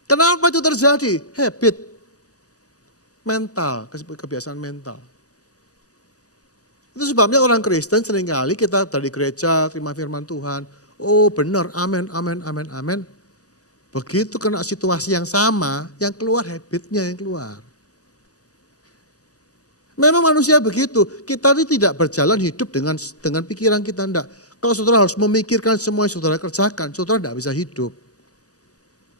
Kenapa itu terjadi? Habit. Mental, kebiasaan mental. Itu sebabnya orang Kristen seringkali kita dari gereja terima firman Tuhan. Oh benar, amin. Begitu kena situasi yang sama, yang keluar habitnya yang keluar. Memang manusia begitu, kita ini tidak berjalan hidup dengan pikiran kita, enggak. Kalau saudara harus memikirkan semua yang saudara kerjakan, saudara enggak bisa hidup.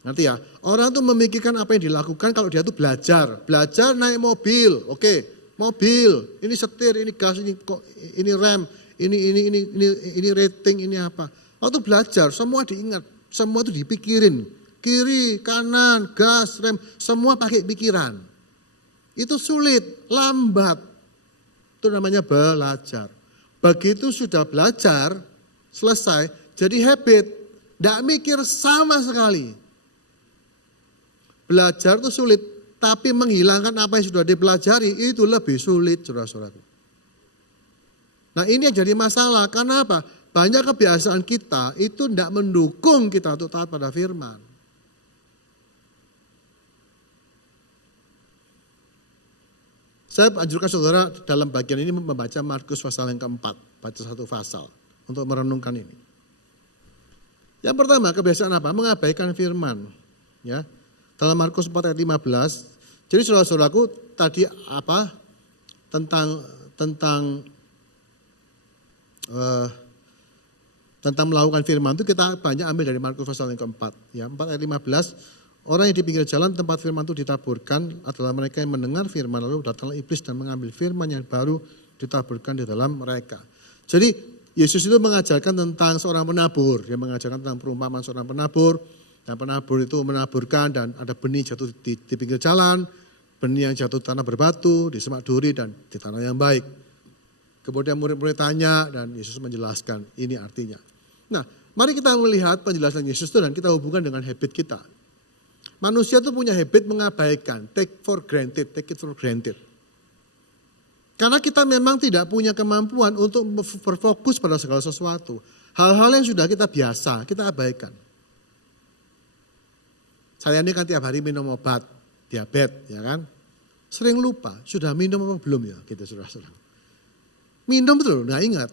Nanti ya, orang tuh memikirkan apa yang dilakukan kalau dia tuh belajar naik mobil, oke, mobil, ini setir, ini gas, ini rem, ini rating, ini apa. Waktu belajar semua diingat, semua itu dipikirin. Kiri, kanan, gas, rem, semua pakai pikiran. Itu sulit, lambat. Itu namanya belajar. Begitu sudah belajar, selesai, jadi habit. Tidak mikir sama sekali. Belajar itu sulit, tapi menghilangkan apa yang sudah dipelajari itu lebih sulit, saudara-saudaraku. Nah ini yang jadi masalah, karena apa? Banyak kebiasaan kita itu tidak mendukung kita untuk taat pada firman. Saya anjurkan saudara dalam bagian ini membaca Markus pasal yang keempat, baca 1 pasal untuk merenungkan ini. Yang pertama kebiasaan apa? Mengabaikan firman. Ya, dalam Markus 4 ayat 15. Jadi saudara-saudaraku tadi apa tentang melakukan firman itu kita banyak ambil dari Markus pasal yang keempat. Ya, 4 ayat 15. Orang yang di pinggir jalan tempat firman itu ditaburkan adalah mereka yang mendengar firman lalu datanglah iblis dan mengambil firman yang baru ditaburkan di dalam mereka. Jadi Yesus itu mengajarkan tentang seorang penabur, dia mengajarkan tentang perumpamaan seorang penabur. Dan penabur itu menaburkan dan ada benih jatuh di pinggir jalan, benih yang jatuh di tanah berbatu, di semak duri dan di tanah yang baik. Kemudian murid-murid tanya dan Yesus menjelaskan ini artinya. Nah, mari kita melihat penjelasan Yesus itu dan kita hubungkan dengan habit kita. Manusia itu punya habit mengabaikan, take it for granted. Karena kita memang tidak punya kemampuan untuk berfokus pada segala sesuatu. Hal-hal yang sudah kita biasa, kita abaikan. Saya ini kan tiap hari minum obat, diabetes, ya kan. Sering lupa, sudah minum apa belum ya, gitu saudara-saudara. Minum betul, nggak ingat.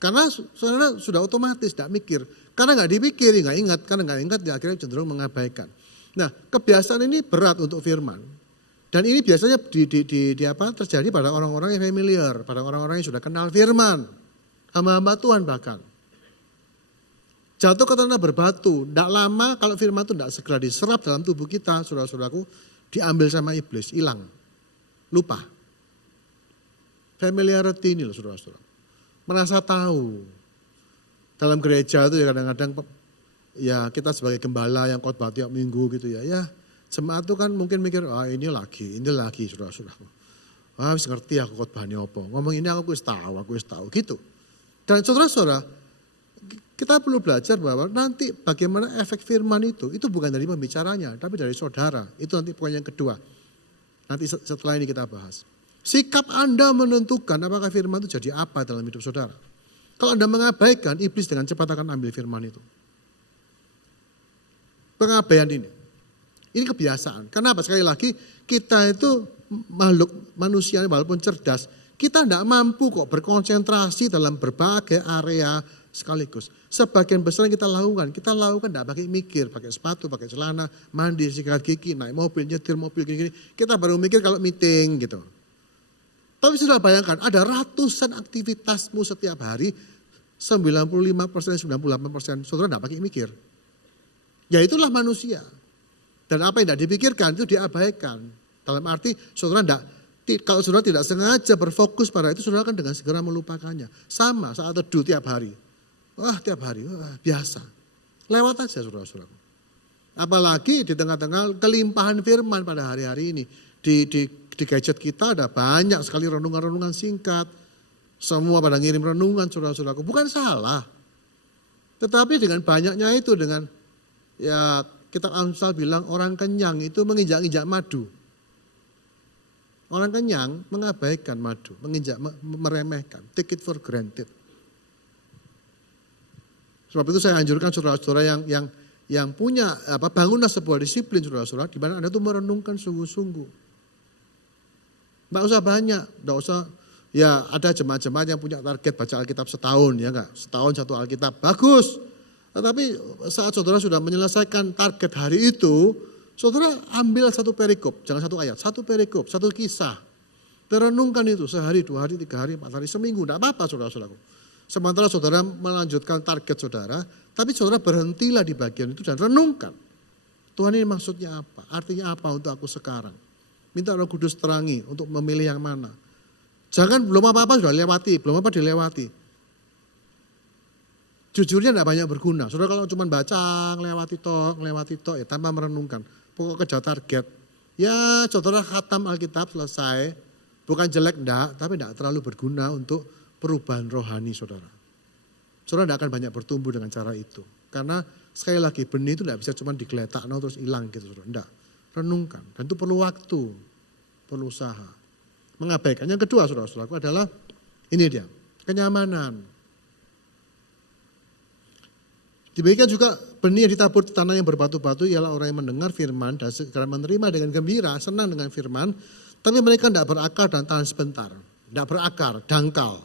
Karena saudara sudah otomatis, tidak mikir. Karena nggak dipikir, nggak ingat. Karena nggak ingat, dia akhirnya cenderung mengabaikan. Nah, kebiasaan ini berat untuk firman. Dan ini biasanya terjadi pada orang-orang yang familiar, pada orang-orang yang sudah kenal firman. Hamba-hamba Tuhan bahkan. Jatuh ke tanah berbatu, tidak lama kalau firman itu tidak segera diserap dalam tubuh kita, saudara-saudaraku, diambil sama iblis, hilang. Lupa. Familiarity ini loh saudara-saudara. Merasa tahu. Dalam gereja itu ya kadang-kadang ya kita sebagai gembala yang khotbah tiap minggu gitu ya. Ya jemaat itu kan mungkin mikir, ini lagi saudara-saudara. Wis ngerti aku khotbahnya apa. Ngomong ini aku wis tahu gitu. Dan saudara-saudara, kita perlu belajar bahwa nanti bagaimana efek firman itu bukan dari pembicaranya, tapi dari saudara. Itu nanti poin yang kedua. Nanti setelah ini kita bahas. Sikap Anda menentukan apakah firman itu jadi apa dalam hidup saudara. Kalau Anda mengabaikan, iblis dengan cepat akan ambil firman itu. Pengabaian ini kebiasaan. Kenapa? Sekali lagi, kita itu makhluk manusia walaupun cerdas, kita tidak mampu kok berkonsentrasi dalam berbagai area sekaligus. Sebagian besar yang kita lakukan tidak pakai mikir, pakai sepatu, pakai celana, mandi, sikat gigi, naik mobil, nyetir mobil, gini-gini. Kita baru mikir kalau meeting gitu. Tapi sudah bayangkan, ada ratusan aktivitasmu setiap hari, 95%, 98%, saudara tidak pakai mikir. Ya itulah manusia. Dan apa yang tidak dipikirkan itu diabaikan. Dalam arti saudara kalau saudara tidak sengaja berfokus pada itu, saudara akan dengan segera melupakannya. Sama saat teduh tiap hari. Tiap hari, biasa. Lewat aja saudara-saudara. Apalagi di tengah-tengah kelimpahan firman pada hari-hari ini. Di gadget kita ada banyak sekali renungan-renungan singkat. Semua pada ngirim renungan saudara-saudaraku. Bukan salah. Tetapi dengan banyaknya itu, dengan ya kitab Amsal bilang orang kenyang itu menginjak-injak madu. Orang kenyang mengabaikan madu, meremehkan, take it for granted. Sebab itu saya anjurkan saudara-saudara yang punya bangunlah sebuah disiplin saudara-saudara, di mana Anda tuh merenungkan sungguh-sungguh. Nggak usah banyak, nggak usah, ya ada jemaat-jemaat yang punya target baca Alkitab setahun, ya enggak? Setahun satu Alkitab, bagus. Tetapi saat saudara sudah menyelesaikan target hari itu, saudara ambil satu perikop, jangan satu ayat, satu perikop, satu kisah. Terenungkan itu sehari, 2 hari, 3 hari, 4 hari, seminggu, tidak apa-apa saudara-saudaraku. Sementara saudara melanjutkan target saudara, tapi saudara berhentilah di bagian itu dan renungkan. Tuhan ini maksudnya apa? Artinya apa untuk aku sekarang? Minta Roh Kudus terangi untuk memilih yang mana. Jangan belum apa-apa sudah lewati, belum apa dilewati. Jujurnya tidak banyak berguna. Saudara kalau cuma baca, ngelewati tok ya tanpa merenungkan. Pokok kejar target. Ya saudara khatam Alkitab selesai. Bukan jelek enggak, tapi tidak terlalu berguna untuk perubahan rohani saudara. Saudara tidak akan banyak bertumbuh dengan cara itu. Karena sekali lagi benih itu tidak bisa cuma digeletak terus hilang gitu saudara. Enggak. Renungkan. Dan itu perlu waktu, perlu usaha. Mengabaikan. Yang kedua saudara-saudaraku adalah ini dia, kenyamanan. Demikian juga benih yang ditabur di tanah yang berbatu-batu ialah orang yang mendengar firman dan segera menerima dengan gembira, senang dengan firman, tapi mereka tidak berakar dan tahan sebentar. Tidak berakar, dangkal.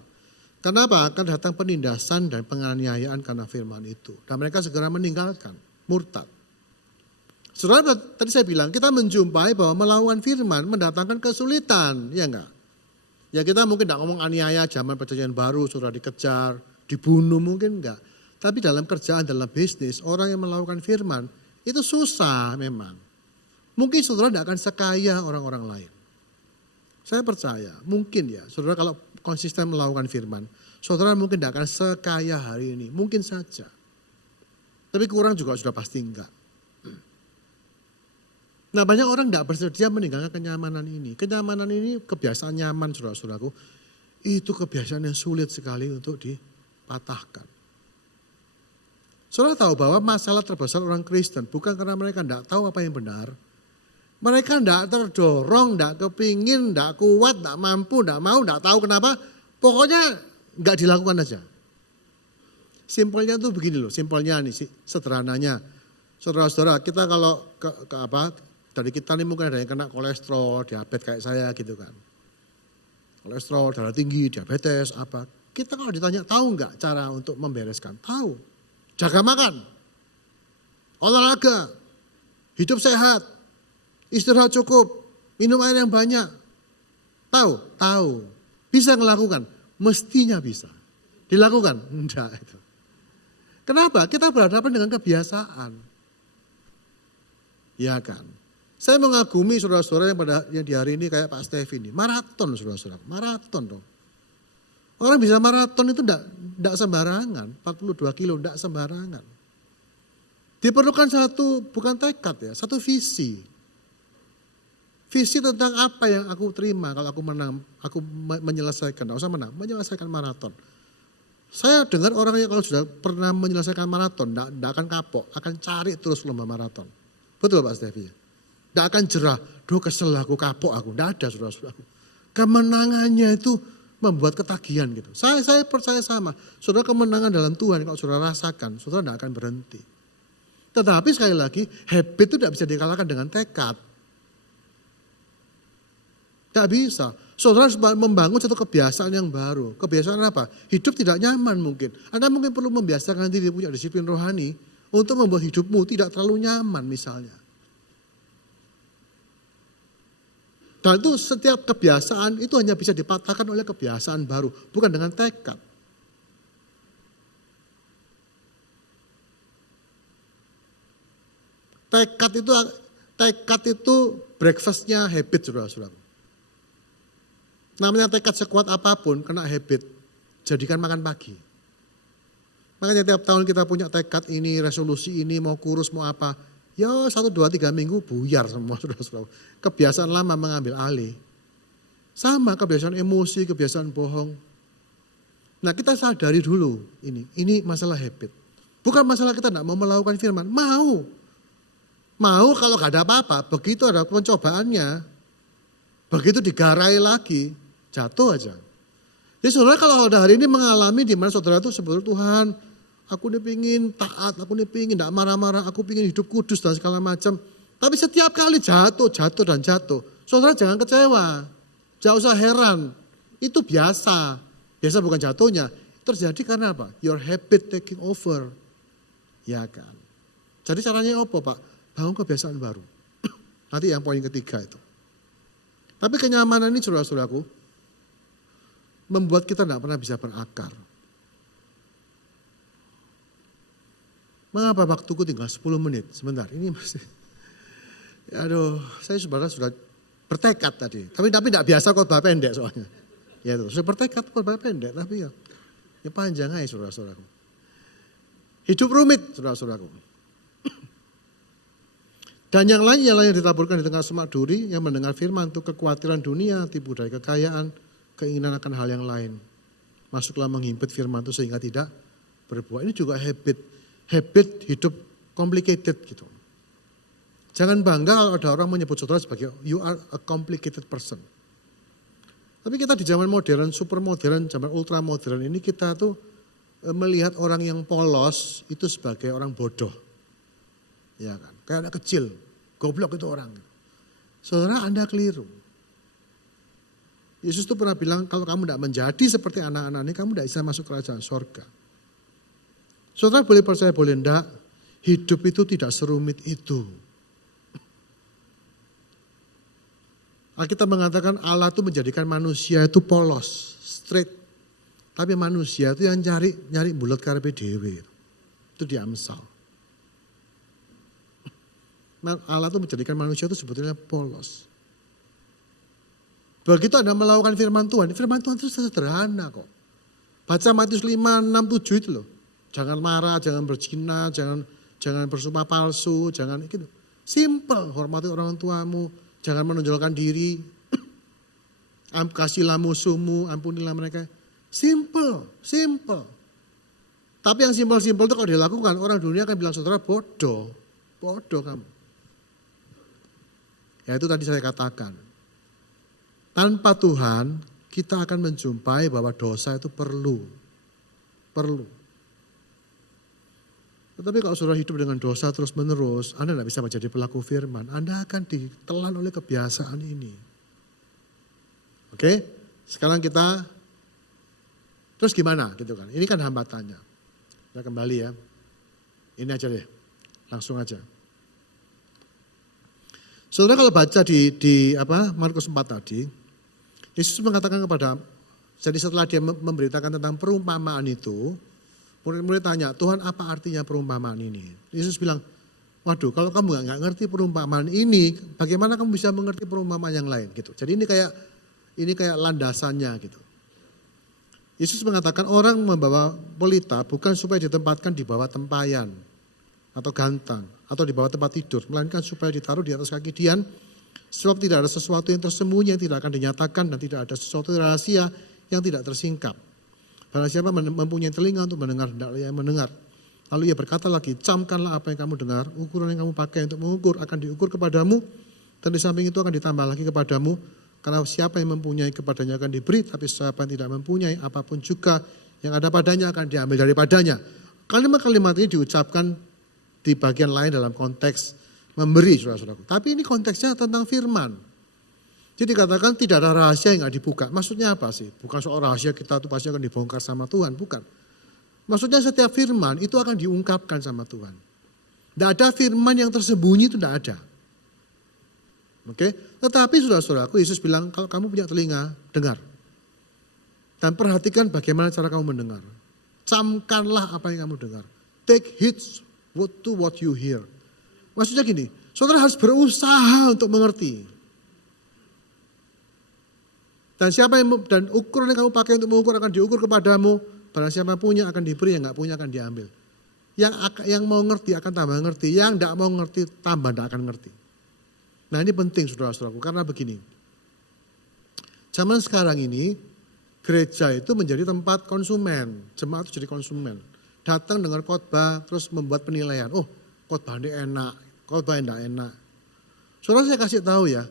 Kenapa? Akan datang penindasan dan penganiayaan karena firman itu. Dan mereka segera meninggalkan, murtad. Saudara, tadi saya bilang kita menjumpai bahwa melawan firman mendatangkan kesulitan, ya enggak? Ya kita mungkin tidak ngomong aniaya zaman perjanjian baru, saudara dikejar, dibunuh mungkin enggak. Tapi dalam kerjaan, dalam bisnis, orang yang melakukan firman itu susah memang. Mungkin saudara tidak akan sekaya orang-orang lain. Saya percaya, mungkin ya, saudara kalau konsisten melakukan firman, saudara mungkin tidak akan sekaya hari ini, mungkin saja. Tapi kurang juga sudah pasti enggak. Nah banyak orang tidak bersedia meninggalkan kenyamanan ini. Kenyamanan ini kebiasaan nyaman saudara-saudaraku. Itu kebiasaan yang sulit sekali untuk dipatahkan. Saudara tahu bahwa masalah terbesar orang Kristen bukan karena mereka tidak tahu apa yang benar. Mereka tidak terdorong, tidak kepingin, tidak kuat, tidak mampu, tidak mau, tidak tahu kenapa. Pokoknya nggak dilakukan aja. Simpelnya tuh begini loh, simpelnya nih sederhananya. Saudara-saudara kita kalau dari kita nih mungkin ada yang kena kolesterol, diabetes kayak saya gitu kan. Kolesterol, darah tinggi, diabetes, apa. Kita kalau ditanya tahu nggak cara untuk membereskan? Tahu. Jaga makan, olahraga, hidup sehat, istirahat cukup, minum air yang banyak. Tahu, tahu. Bisa melakukan, mestinya bisa. Dilakukan? Enggak itu. Kenapa? Kita berhadapan dengan kebiasaan. Ya kan. Saya mengagumi saudara-saudara yang di hari ini kayak Pak Stevi ini. Maraton saudara-saudara, maraton dong. Orang bisa maraton itu enggak sembarangan, 42 kilo enggak sembarangan. Diperlukan bukan tekad ya, satu visi. Visi tentang apa yang aku terima kalau aku menang, aku menyelesaikan, tidak usah menang, menyelesaikan maraton. Saya dengar orang yang kalau sudah pernah menyelesaikan maraton, tidak akan kapok, akan cari terus lomba maraton. Betul Pak Stevi? Tidak akan jerah, duh kesel aku, kapok aku, tidak ada saudara-saudaraku. Kemenangannya itu membuat ketagihan gitu. Saya percaya sama, saudara kemenangan dalam Tuhan kalau saudara rasakan, saudara tidak akan berhenti. Tetapi sekali lagi, habit itu tidak bisa dikalahkan dengan tekad. Tidak bisa. Saudara harus membangun satu kebiasaan yang baru. Kebiasaan apa? Hidup tidak nyaman mungkin. Anda mungkin perlu membiasakan diri punya disiplin rohani untuk membuat hidupmu tidak terlalu nyaman misalnya. Dan itu setiap kebiasaan itu hanya bisa dipatahkan oleh kebiasaan baru. Bukan dengan tekad. Tekad itu breakfastnya habit saudara-saudara. Namanya tekad sekuat apapun, kena habit, jadikan makan pagi. Makanya tiap tahun kita punya tekad ini, resolusi ini, mau kurus, mau apa. Ya 1, 2, 3 minggu buyar semua saudara-saudara. Kebiasaan lama mengambil alih. Sama kebiasaan emosi, kebiasaan bohong. Nah kita sadari dulu ini masalah habit. Bukan masalah kita tidak mau melakukan firman, mau. Mau kalau gak ada apa-apa, begitu ada pencobaannya, begitu digarai lagi, jatuh aja. Jadi saudara kalau ada hari ini mengalami di mana saudara itu sebetulnya Tuhan, aku ini pingin taat, aku ini pingin tidak marah-marah, aku pingin hidup kudus dan segala macam. Tapi setiap kali jatuh. Saudara jangan kecewa, jangan usah heran. Itu biasa bukan jatuhnya. Terjadi karena apa? Your habit taking over. Ya kan. Jadi caranya apa Pak? Bangun kebiasaan baru. Nanti yang poin ketiga itu. Tapi kenyamanan ini saudara-saudaraku, membuat kita tidak pernah bisa berakar. Mengapa waktuku tinggal 10 menit? Sebentar, ini masih. Aduh, saya sebenarnya sudah bertekad tadi. Tapi tidak biasa khotbah pendek soalnya. Ya itu, sudah bertekad khotbah pendek, tapi ya panjang aja saudara-saudaraku. Hidup rumit saudara-saudaraku. Dan yang lain ialah yang ditaburkan di tengah semak duri, yang mendengar firman itu kekhawatiran dunia, tipu daya kekayaan, keinginan akan hal yang lain. Masuklah menghimpit firman itu sehingga tidak berbuat. Ini juga habit hidup complicated gitu. Jangan bangga kalau ada orang menyebut saudara sebagai you are a complicated person. Tapi kita di zaman modern, super modern, zaman ultra modern ini kita tuh melihat orang yang polos itu sebagai orang bodoh. Ya kan, kayak anak kecil, goblok itu orang. Saudara Anda keliru. Yesus itu pernah bilang kalau kamu tidak menjadi seperti anak-anak ini, kamu tidak bisa masuk kerajaan sorga. Saudara boleh percaya boleh enggak, hidup itu tidak serumit itu. Alkitab mengatakan Allah itu menjadikan manusia itu polos, straight. Tapi manusia itu yang nyari bulat karepe dhewe. Itu di Amsal. Allah itu menjadikan manusia itu sebetulnya polos. Begitu Anda melakukan firman Tuhan itu sederhana kok. Baca Matius 5, 6, 7 itu loh. Jangan marah, jangan berzina, jangan bersumpah palsu, jangan gitu. Simple, hormati orang tuamu, jangan menonjolkan diri. Kasihlah musuhmu, ampunilah mereka. Simple. Tapi yang simple-simple itu kalau dilakukan, orang dunia akan bilang saudara bodoh kamu. Ya itu tadi saya katakan. Tanpa Tuhan, kita akan menjumpai bahwa dosa itu perlu. Tetapi kalau saudara hidup dengan dosa terus menerus, Anda tidak bisa menjadi pelaku firman. Anda akan ditelan oleh kebiasaan ini. Oke, sekarang kita, terus gimana gitu kan. Ini kan hambatannya. Kita kembali ya. Ini aja deh, langsung aja. Saudara kalau baca di Markus 4 tadi, Yesus mengatakan jadi setelah dia memberitakan tentang perumpamaan itu, murid-murid tanya, Tuhan apa artinya perumpamaan ini? Yesus bilang, waduh kalau kamu nggak ngerti perumpamaan ini, bagaimana kamu bisa mengerti perumpamaan yang lain gitu. Jadi ini kayak landasannya gitu. Yesus mengatakan orang membawa pelita bukan supaya ditempatkan di bawah tempayan, atau gantang atau di bawah tempat tidur, melainkan supaya ditaruh di atas kaki Dian, sebab tidak ada sesuatu yang tersembunyi yang tidak akan dinyatakan dan tidak ada sesuatu rahasia yang tidak tersingkap. Barang siapa mempunyai telinga untuk mendengar, hendaklah ia mendengar. Lalu ia berkata lagi, camkanlah apa yang kamu dengar, ukuran yang kamu pakai untuk mengukur akan diukur kepadamu, dan di samping itu akan ditambah lagi kepadamu, karena siapa yang mempunyai kepadanya akan diberi, tapi siapa yang tidak mempunyai apapun juga yang ada padanya akan diambil daripadanya. Kalimat-kalimat ini diucapkan di bagian lain dalam konteks memberi, saudara-saudaraku. Tapi ini konteksnya tentang firman. Jadi dikatakan tidak ada rahasia yang tidak dibuka. Maksudnya apa sih? Bukan soal rahasia kita itu pasti akan dibongkar sama Tuhan, bukan. Maksudnya setiap firman itu akan diungkapkan sama Tuhan. Tidak ada firman yang tersembunyi, itu tidak ada. Oke? Tetapi saudara-saudaraku, Yesus bilang kalau kamu punya telinga, dengar. Dan perhatikan bagaimana cara kamu mendengar. Camkanlah apa yang kamu dengar. Take heed to what you hear. Maksudnya gini, saudara harus berusaha untuk mengerti. Dan ukuran yang kamu pakai untuk mengukur akan diukur kepadamu. Barang siapa punya akan diberi, yang nggak punya akan diambil. Yang mau ngerti akan tambah ngerti, yang nggak mau ngerti tambah nggak akan ngerti. Nah ini penting saudara-saudaraku, karena begini. Zaman sekarang ini, gereja itu menjadi tempat konsumen, jemaat itu jadi konsumen. Datang dengar khotbah, terus membuat penilaian. Oh, khotbah ini enak, khotbah enggak enak. Saudara saya kasih tahu ya,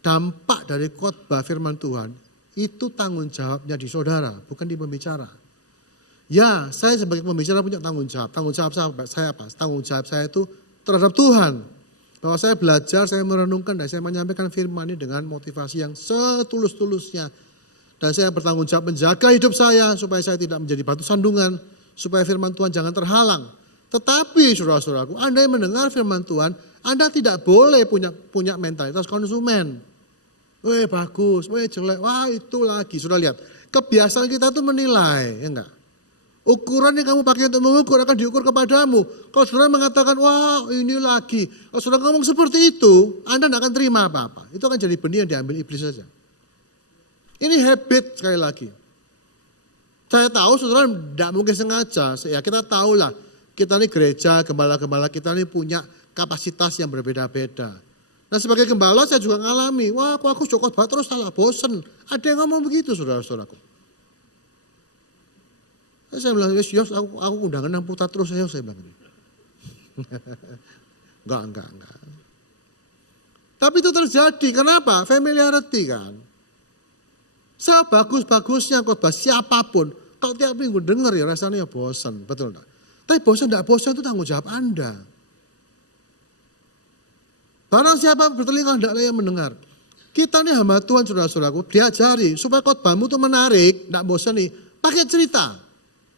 dampak dari khotbah firman Tuhan itu tanggung jawabnya di saudara, bukan di pembicara. Ya, saya sebagai pembicara punya tanggung jawab. Tanggung jawab saya apa? Tanggung jawab saya itu terhadap Tuhan. Bahwa saya belajar, saya merenungkan, dan saya menyampaikan firman ini dengan motivasi yang setulus-tulusnya. Dan saya bertanggung jawab menjaga hidup saya supaya saya tidak menjadi batu sandungan, supaya firman Tuhan jangan terhalang. Tetapi saudara-saudaraku, Anda yang mendengar firman Tuhan, Anda tidak boleh punya mentalitas konsumen. Weh bagus, weh jelek, wah itu lagi. Sudah lihat, kebiasaan kita itu menilai, ya enggak? Ukuran yang kamu pakai untuk mengukur akan diukur kepadamu. Kalau saudara mengatakan, wah ini lagi. Kalau saudara ngomong seperti itu, Anda tidak akan terima apa-apa. Itu akan jadi benih yang diambil iblis saja. Ini habit sekali lagi. Saya tahu saudara tidak mungkin sengaja. Ya kita tahulah, kita ini gereja, gembala-gembala kita ini punya kapasitas yang berbeda-beda. Nah sebagai gembala saya juga ngalami, wah aku cukup terus salah bosen. Ada yang ngomong begitu saudara-saudaraku. Saya bilang, Yos, aku undangan putar terus saya bilang. Enggak. Tapi itu terjadi, kenapa? Familiarity kan. Sebagus-bagusnya khotbah siapapun, kalau tiap minggu dengar ya rasanya bosan, betul enggak? Tapi bosan enggak bosan itu tanggung jawab Anda. Barang siapa bertelinga hendaklah yang mendengar. Kita ini hamba Tuhan saudara-saudaraku, diajari supaya khotbahmu itu menarik, enggak bosan nih, pakai cerita.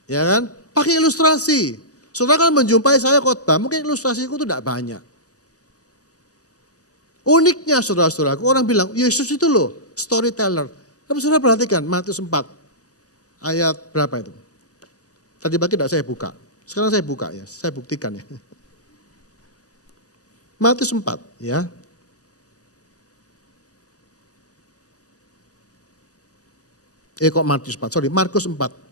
Ya kan? Pakai ilustrasi. Saudara kalau menjumpai saya khotbah, mungkin ilustrasiku itu tidak banyak. Uniknya saudara-saudaraku, orang bilang, Yesus itu loh storyteller. Tapi saudara perhatikan, Matius 4, ayat berapa itu? Tadi pagi tidak saya buka. Sekarang saya buka ya, saya buktikan ya. Matius 4 ya. Markus 4.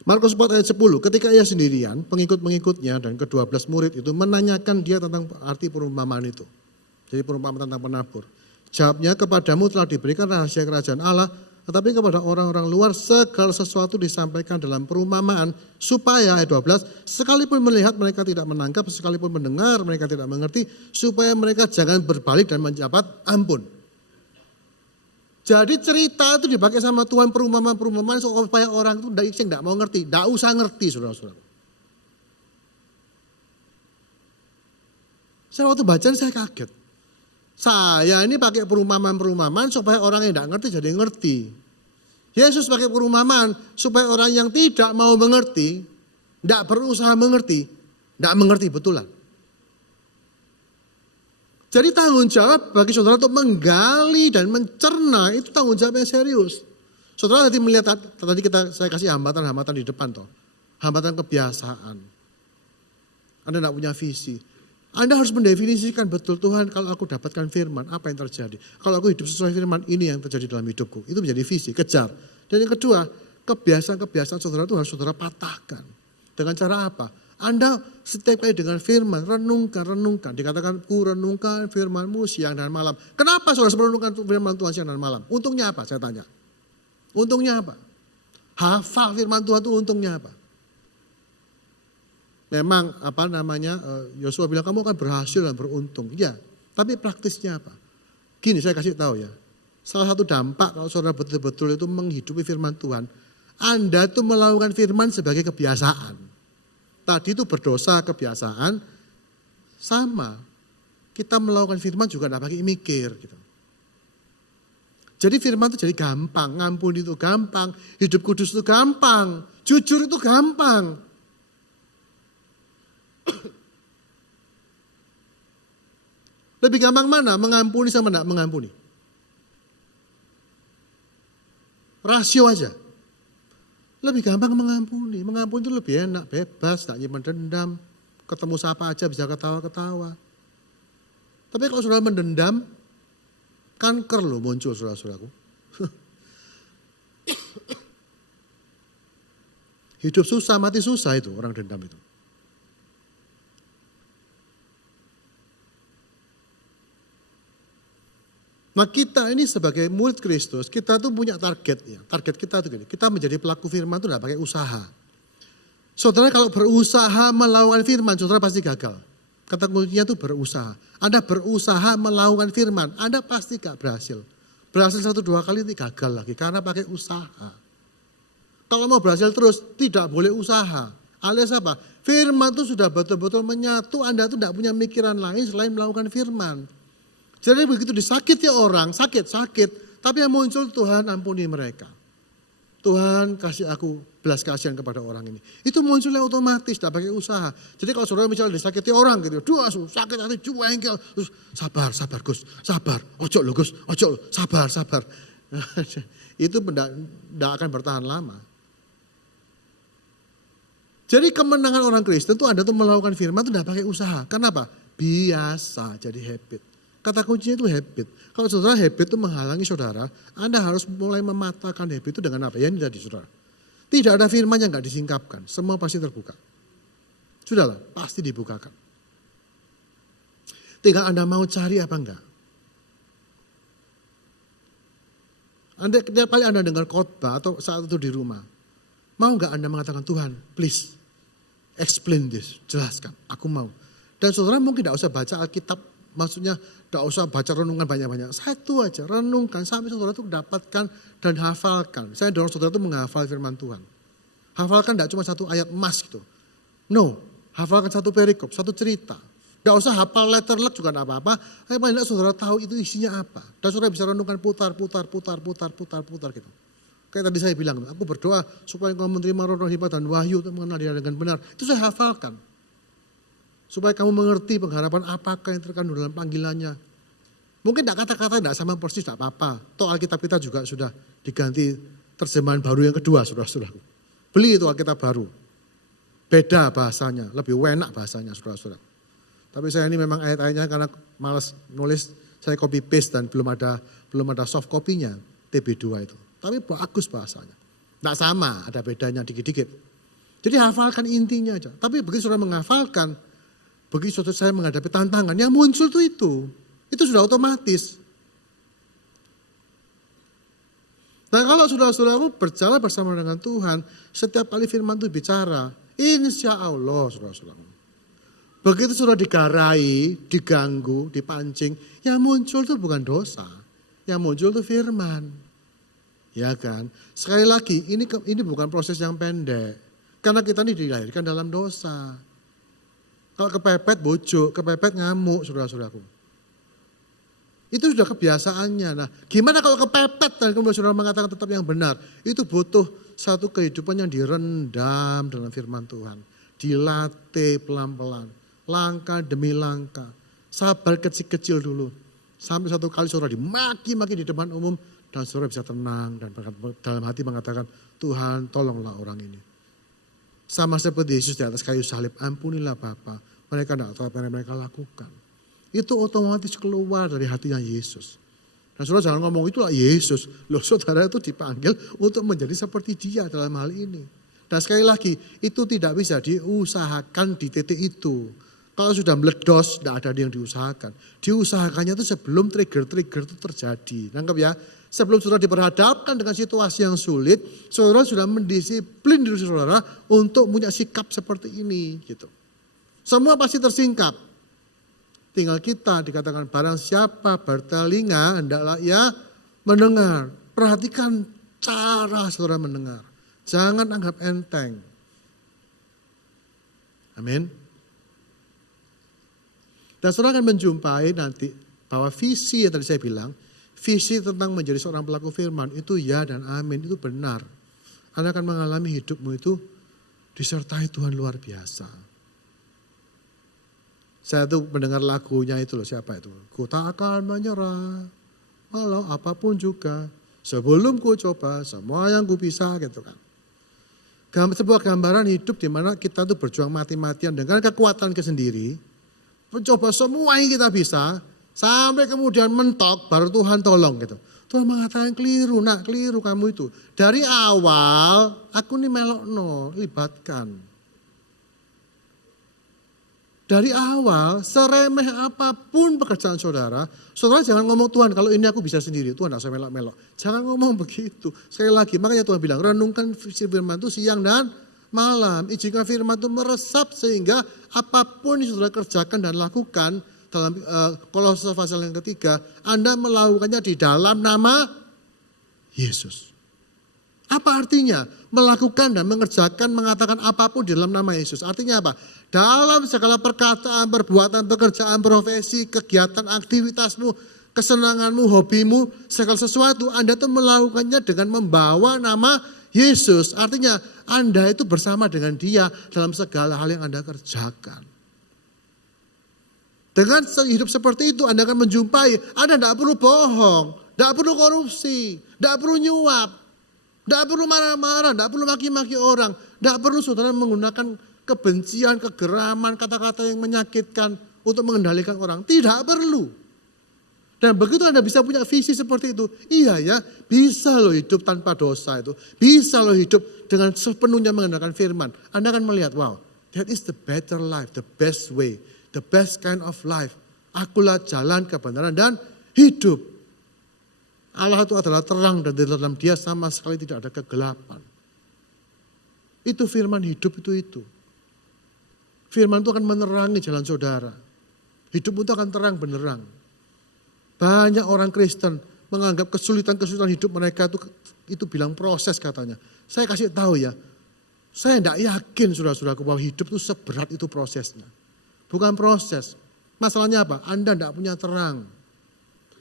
Markus 4 ayat 10, ketika ia sendirian, pengikut-pengikutnya dan ke-12 murid itu menanyakan dia tentang arti perumpamaan itu. Jadi perumpamaan tentang penabur. Jawabnya, kepadamu telah diberikan rahasia kerajaan Allah, tetapi kepada orang-orang luar segala sesuatu disampaikan dalam perumpamaan, supaya, ayat 12, sekalipun melihat mereka tidak menangkap, sekalipun mendengar mereka tidak mengerti, supaya mereka jangan berbalik dan menjabat ampun. Jadi cerita itu dipakai sama Tuhan perumpamaan-perumpamaan supaya orang itu tidak mau ngerti, tidak usah ngerti saudara-saudara. Saya waktu bacaan saya kaget. Saya ini pakai perumpamaan-perumpamaan supaya orang yang tidak ngerti jadi ngerti. Yesus pakai perumpamaan supaya orang yang tidak mau mengerti, tidak berusaha mengerti, tidak mengerti betulan. Jadi tanggung jawab bagi saudara untuk menggali dan mencerna itu tanggung jawab yang serius. Saudara tadi melihat, tadi saya kasih hambatan-hambatan di depan toh. Hambatan kebiasaan. Anda tidak punya visi. Anda harus mendefinisikan betul, Tuhan kalau aku dapatkan firman, apa yang terjadi? Kalau aku hidup sesuai firman, ini yang terjadi dalam hidupku. Itu menjadi visi, kejar. Dan yang kedua, kebiasaan-kebiasaan saudara itu harus saudara patahkan. Dengan cara apa? Anda setiap kali dengan firman, renungkan. Dikatakan, ku renungkan firman-mu siang dan malam. Kenapa saudara merenungkan firman Tuhan siang dan malam? Untungnya apa? Saya tanya. Untungnya apa? Hafal firman Tuhan itu untungnya apa? Memang Yosua bilang kamu akan berhasil dan beruntung. Ya, tapi praktisnya apa? Gini saya kasih tahu ya. Salah satu dampak kalau saudara betul-betul itu menghidupi firman Tuhan. Anda itu melakukan firman sebagai kebiasaan. Tadi itu berdosa kebiasaan. Sama. Kita melakukan firman juga tidak pakai mikir. Gitu. Jadi firman itu jadi gampang. Ngampuni itu gampang. Hidup kudus itu gampang. Jujur itu gampang. Lebih gampang mana? Mengampuni sama tidak mengampuni? Rasio aja. Lebih gampang mengampuni. Mengampuni itu lebih enak, bebas, tak nyimpan dendam. Ketemu siapa aja bisa ketawa-ketawa. Tapi kalau saudara mendendam, kanker loh muncul saudara-saudaraku. Hidup susah, mati susah itu orang dendam itu. Nah kita ini sebagai murid Kristus, kita tuh punya target ya. Target kita tuh gini, kita menjadi pelaku firman itu tidak pakai usaha. Saudara kalau berusaha melawan firman, saudara pasti gagal. Kata kuncinya itu berusaha. Anda berusaha melawan firman, Anda pasti gak berhasil. Berhasil 1-2 kali ini gagal lagi, karena pakai usaha. Kalau mau berhasil terus, tidak boleh usaha. Alias apa? Firman itu sudah betul-betul menyatu, Anda tuh tidak punya mikiran lain selain melakukan firman. Jadi begitu disakiti orang, sakit, tapi yang muncul Tuhan ampuni mereka. Tuhan kasih aku belas kasihan kepada orang ini. Itu munculnya otomatis, tidak pakai usaha. Jadi kalau saudara misalnya disakiti orang gitu, sakit hati, jengkel, terus sabar Gus, sabar, ojo lo Gus, ojo lo, sabar. Itu tidak akan bertahan lama. Jadi kemenangan orang Kristen itu Anda tuh melakukan firman itu tidak pakai usaha. Kenapa? Biasa, jadi habit. Kata kuncinya itu habit. Kalau saudara habit itu menghalangi saudara, Anda harus mulai mematahkan habit itu dengan apa? Ya ini tadi saudara. Tidak ada firman yang gak disingkapkan, semua pasti terbuka. Sudahlah, pasti dibukakan. Tinggal Anda mau cari apa enggak. Tiap kali Anda dengar khotbah atau saat itu di rumah, mau enggak Anda mengatakan Tuhan, please explain this, jelaskan, aku mau. Dan saudara mungkin tidak usah baca Alkitab. Maksudnya tidak usah baca renungan banyak-banyak. Satu aja, renungkan sampai saudara itu dapatkan dan hafalkan. Saya dorong saudara itu menghafal firman Tuhan. Hafalkan tidak cuma satu ayat emas gitu. No, hafalkan satu perikop, satu cerita. Tidak usah hafal letter luck juga tidak apa-apa. Tapi paling tidak saudara tahu itu isinya apa. Dan saudara bisa renungkan putar gitu. Kayak tadi saya bilang, aku berdoa supaya engkau menerima roh hikmat dan wahyu untuk mengenal dia dengan benar. Itu saya hafalkan. Supaya kamu mengerti pengharapan apakah yang terkandung dalam panggilannya. Mungkin tidak kata-kata tidak sama persis, tidak apa-apa. Toh Alkitab kita juga sudah diganti terjemahan baru yang kedua, saudara-saudara. Beli itu Alkitab baru. Beda bahasanya, lebih enak bahasanya, saudara-saudara. Tapi saya ini memang ayat-ayatnya karena malas nulis, saya copy paste dan belum ada soft copy-nya, TB2 itu. Tapi bagus bahasanya. Tidak sama, ada bedanya dikit-dikit. Jadi hafalkan intinya aja. Tapi begitu saudara menghafalkan, begitu saya menghadapi tantangan, yang muncul itu sudah otomatis. Nah kalau saudara-saudaramu berjalan bersama dengan Tuhan, setiap kali firman itu bicara, insya Allah saudara-saudara. Begitu sudah digarai, diganggu, dipancing, yang muncul itu bukan dosa, yang muncul itu firman. Ya kan? Sekali lagi, ini bukan proses yang pendek, karena kita ini dilahirkan dalam dosa. Kalau kepepet bojo, kepepet ngamuk, saudara-saudaraku. Itu sudah kebiasaannya. Nah, gimana kalau kepepet dan kemudian saudara mengatakan tetap yang benar? Itu butuh satu kehidupan yang direndam dalam firman Tuhan. Dilatih pelan-pelan, langkah demi langkah. Sabar kecil-kecil dulu. Sampai satu kali saudara dimaki-maki di depan umum dan saudara bisa tenang dan dalam hati mengatakan, Tuhan tolonglah orang ini. Sama seperti Yesus di atas kayu salib, ampunilah Bapa, Mereka tidak tahu apa yang mereka lakukan. Itu otomatis keluar dari hatinya Yesus. Dan saudara jangan ngomong itulah Yesus. Loh saudara itu dipanggil untuk menjadi seperti dia dalam hal ini. Dan sekali lagi itu tidak bisa diusahakan di titik itu. Kalau sudah meledos tidak ada yang diusahakan. Diusahakannya itu sebelum trigger-trigger itu terjadi. Nangkep ya? Sebelum saudara diperhadapkan dengan situasi yang sulit, saudara sudah mendisiplin diri saudara untuk punya sikap seperti ini. Gitu. Semua pasti tersingkap. Tinggal kita dikatakan barang siapa bertelinga hendaklah ia mendengar. Perhatikan cara saudara mendengar. Jangan anggap enteng. Amin. Dan saudara akan menjumpai nanti bahwa visi yang tadi saya bilang, visi tentang menjadi seorang pelaku firman itu ya dan amin, itu benar. Anda akan mengalami hidupmu itu disertai Tuhan luar biasa. Saya tuh mendengar lagunya itu loh, siapa itu? Ku tak akan menyerah, walau apapun juga. Sebelum ku coba semua yang ku bisa gitu kan. Sebuah gambaran hidup di mana kita tuh berjuang mati-matian dengan kekuatan sendiri. Mencoba semua yang kita bisa. Sampai kemudian mentok baru Tuhan tolong gitu. Tuhan mengatakan keliru, nak keliru kamu itu. Dari awal aku nih melokno, libatkan. Dari awal, seremeh apapun pekerjaan saudara, saudara jangan ngomong Tuhan kalau ini aku bisa sendiri, Tuhan tidak usah melok-melok. Jangan ngomong begitu. Sekali lagi, makanya Tuhan bilang, renungkan firman itu siang dan malam. Izinkan firman itu meresap sehingga apapun yang saudara kerjakan dan lakukan dalam Kolose pasal yang ketiga, Anda melakukannya di dalam nama Yesus. Apa artinya? Melakukan dan mengerjakan, mengatakan apapun di dalam nama Yesus. Artinya apa? Dalam segala perkataan, perbuatan, pekerjaan, profesi, kegiatan, aktivitasmu, kesenanganmu, hobimu, segala sesuatu Anda itu melakukannya dengan membawa nama Yesus. Artinya Anda itu bersama dengan Dia dalam segala hal yang Anda kerjakan. Dengan hidup seperti itu Anda akan menjumpai, Anda tidak perlu bohong, tidak perlu korupsi, tidak perlu nyuap, tidak perlu marah-marah, tidak perlu maki-maki orang, tidak perlu saudara menggunakan kebencian, kegeraman, kata-kata yang menyakitkan untuk mengendalikan orang. Tidak perlu. Dan begitu Anda bisa punya visi seperti itu, iya ya, bisa loh hidup tanpa dosa itu. Bisa loh hidup dengan sepenuhnya mengandalkan firman. Anda akan melihat, wow, that is the better life, the best way, the best kind of life. Akulah jalan kebenaran dan hidup. Allah itu adalah terang dan di dalam Dia sama sekali tidak ada kegelapan. Itu firman hidup itu. Firman itu akan menerangi jalan saudara. Hidupmu itu akan terang benerang. Banyak orang Kristen menganggap kesulitan-kesulitan hidup mereka itu bilang proses katanya. Saya kasih tahu ya, saya tidak yakin saudara-saudaraku bahwa hidup itu seberat itu prosesnya. Bukan proses. Masalahnya apa? Anda tidak punya terang.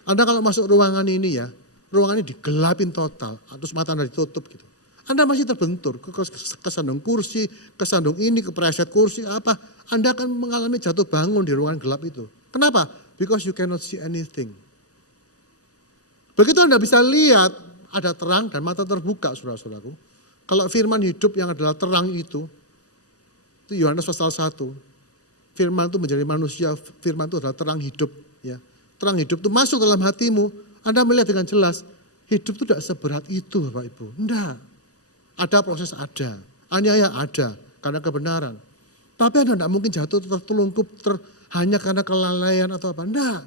Anda kalau masuk ruangan ini ya, ruangan ini digelapin total, terus mata Anda ditutup gitu. Anda masih terbentur, kesandung kursi, kesandung ini, kepreset kursi, apa. Anda akan mengalami jatuh bangun di ruangan gelap itu. Kenapa? Because you cannot see anything. Begitu Anda bisa lihat, ada terang dan mata terbuka saudara-saudaraku. Kalau firman hidup yang adalah terang itu Yohanes pasal 1. Firman itu menjadi manusia, firman itu adalah terang hidup. Ya. Terang hidup itu masuk dalam hatimu, Anda melihat dengan jelas, hidup itu tidak seberat itu Bapak Ibu. Tidak. Ada proses ada, aniaya ada, karena kebenaran. Tapi Anda tidak mungkin jatuh tertelungkup hanya karena kelalaian atau apa. Tidak.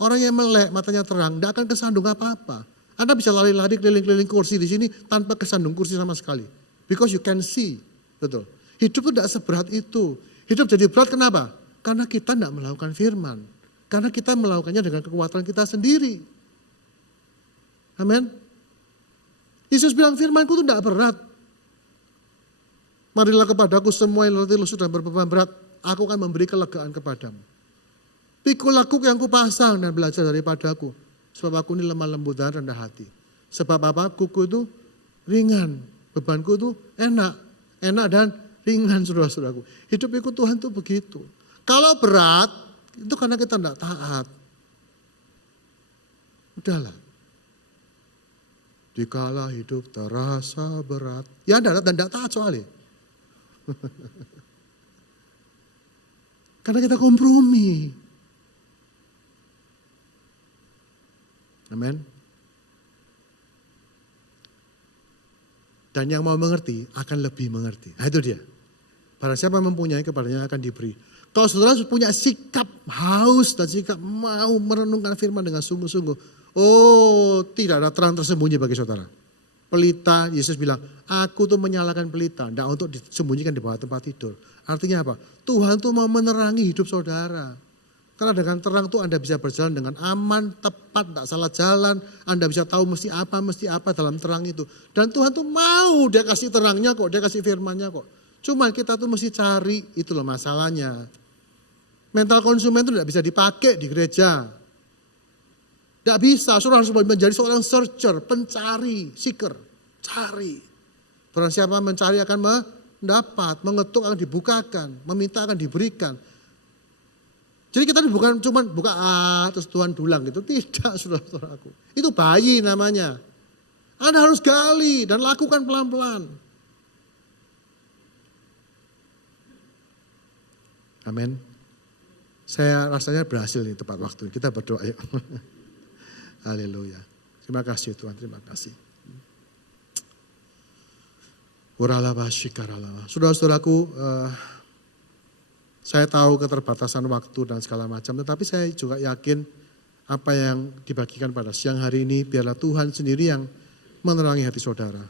Orang yang melek, matanya terang, tidak akan kesandung apa-apa. Anda bisa lari-lari keliling-keliling kursi di sini tanpa kesandung kursi sama sekali. Because you can see. Betul. Hidup itu tidak seberat itu. Hidup jadi berat kenapa? Karena kita tidak melakukan firman. Karena kita melakukannya dengan kekuatan kita sendiri. Amin. Yesus bilang firmanku itu tidak berat. Marilah kepadaku semua yang letih sudah berbeban berat. Aku akan memberi kelegaan kepadamu. Pikul aku yang kupasang dan belajar daripadaku. Sebab aku ini lemah lembut dan rendah hati. Sebab apa? Kuku itu ringan. Bebanku itu enak. Enak dan ringan saudara-saudaraku. Hidup ikut Tuhan itu begitu. Kalau berat, itu karena kita tidak taat. Udahlah. Dikala hidup terasa berat. Ya tidak taat soalnya. Karena kita kompromi. Amin. Dan yang mau mengerti akan lebih mengerti. Nah itu dia. Barang siapa mempunyai kepadanya akan diberi. Kalau saudara punya sikap haus dan sikap mau merenungkan firman dengan sungguh-sungguh. Oh, tidak ada terang tersembunyi bagi saudara. Pelita, Yesus bilang, aku tuh menyalakan pelita. Tidak untuk disembunyikan di bawah tempat tidur. Artinya apa? Tuhan tuh mau menerangi hidup saudara. Karena dengan terang tuh Anda bisa berjalan dengan aman, tepat, tidak salah jalan. Anda bisa tahu mesti apa dalam terang itu. Dan Tuhan tuh mau dia kasih terangnya kok, dia kasih firmannya kok. Cuman kita tuh mesti cari, itu loh masalahnya. Mental konsumen itu tidak bisa dipakai di gereja. Tidak bisa, saudara harus menjadi seorang searcher, pencari, seeker, cari. Barang siapa mencari akan mendapat, mengetuk akan dibukakan, meminta akan diberikan. Jadi kita bukan cuma buka terus Tuhan dulang gitu. Tidak, saudara-saudaraku. Itu bayi namanya. Anda harus gali dan lakukan pelan-pelan. Amin. Saya rasanya berhasil nih tepat waktu. Kita berdoa yuk. Haleluya. Terima kasih Tuhan, terima kasih. Saudara-saudaraku, saya tahu keterbatasan waktu dan segala macam, tetapi saya juga yakin apa yang dibagikan pada siang hari ini, biarlah Tuhan sendiri yang menerangi hati saudara.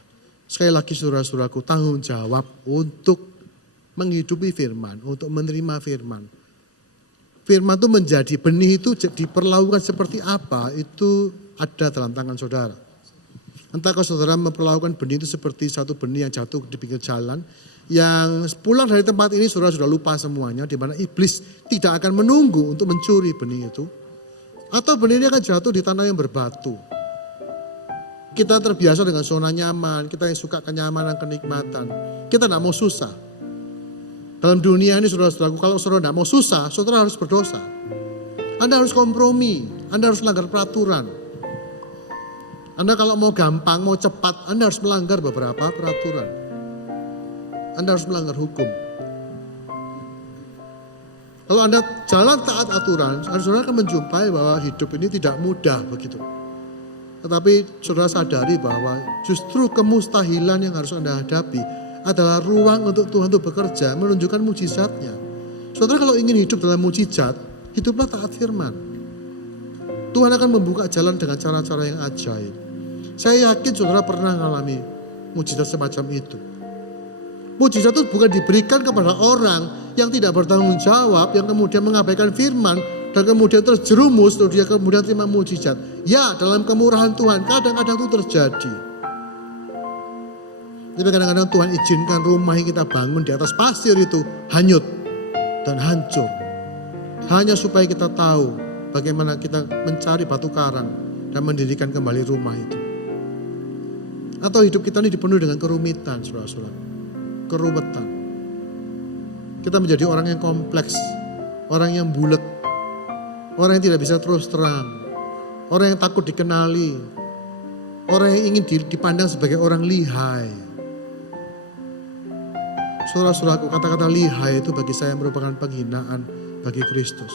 Sekali lagi saudara-saudaraku, tanggung jawab untuk menghidupi firman, untuk menerima firman. Firman itu menjadi benih itu diperlakukan seperti apa, itu ada dalam tangan saudara. Entah kalau saudara memperlakukan benih itu seperti satu benih yang jatuh di pinggir jalan, yang pulang dari tempat ini saudara sudah lupa semuanya, di mana iblis tidak akan menunggu untuk mencuri benih itu. Atau benih ini akan jatuh di tanah yang berbatu. Kita terbiasa dengan zona nyaman, kita yang suka kenyamanan, kenikmatan. Kita tidak mau susah. Dalam dunia ini saudara-saudaraku, kalau saudara tidak mau susah, saudara harus berdosa. Anda harus kompromi, Anda harus melanggar peraturan. Anda kalau mau gampang, mau cepat, Anda harus melanggar beberapa peraturan. Anda harus melanggar hukum. Kalau Anda jalan taat aturan, saudara akan menjumpai bahwa hidup ini tidak mudah begitu. Tetapi saudara sadari bahwa justru kemustahilan yang harus Anda hadapi adalah ruang untuk Tuhan untuk bekerja, menunjukkan mujizatnya. Saudara kalau ingin hidup dalam mujizat, hiduplah taat firman. Tuhan akan membuka jalan dengan cara-cara yang ajaib. Saya yakin saudara pernah mengalami mujizat semacam itu. Mujizat itu bukan diberikan kepada orang yang tidak bertanggung jawab, yang kemudian mengabaikan firman, dan kemudian terjerumus, lalu dia kemudian terima mujizat. Ya, dalam kemurahan Tuhan, kadang-kadang itu terjadi. Tapi kadang-kadang Tuhan izinkan rumah yang kita bangun di atas pasir itu hanyut dan hancur. Hanya supaya kita tahu bagaimana kita mencari batu karang dan mendirikan kembali rumah itu. Atau hidup kita ini dipenuhi dengan kerumitan, saudara-saudara. Keruwetan. Kita menjadi orang yang kompleks, orang yang bulat, orang yang tidak bisa terus terang, orang yang takut dikenali, orang yang ingin dipandang sebagai orang lihai. Saudara-saudaraku, kata-kata lihai itu bagi saya merupakan penghinaan bagi Kristus.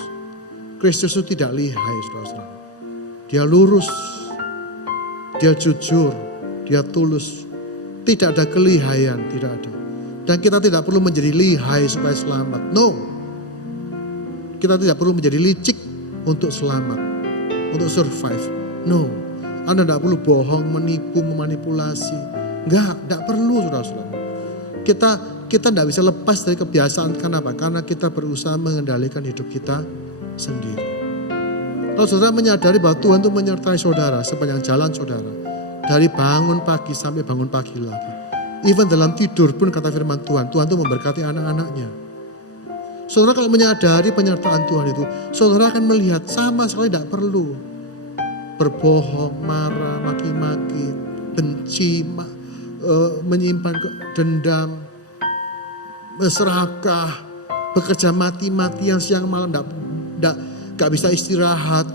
Kristus itu tidak lihai, saudara-saudara. Dia lurus, dia jujur, dia tulus. Tidak ada kelihaian, tidak ada. Dan kita tidak perlu menjadi lihai supaya selamat. No. Kita tidak perlu menjadi licik untuk selamat, untuk survive. No. Anda tidak perlu bohong, menipu, memanipulasi. Tidak perlu, saudara-saudara. Kita tidak bisa lepas dari kebiasaan. Kenapa? Karena kita berusaha mengendalikan hidup kita sendiri. Kalau saudara menyadari bahwa Tuhan itu menyertai saudara sepanjang jalan saudara. Dari bangun pagi sampai bangun pagi lagi. Even dalam tidur pun kata firman Tuhan, Tuhan itu memberkati anak-anaknya. Saudara kalau menyadari penyertaan Tuhan itu, saudara akan melihat sama sekali tidak perlu berbohong, marah, maki-maki, benci, menyimpan dendam, serakah, bekerja mati-matian siang malam, gak bisa istirahat.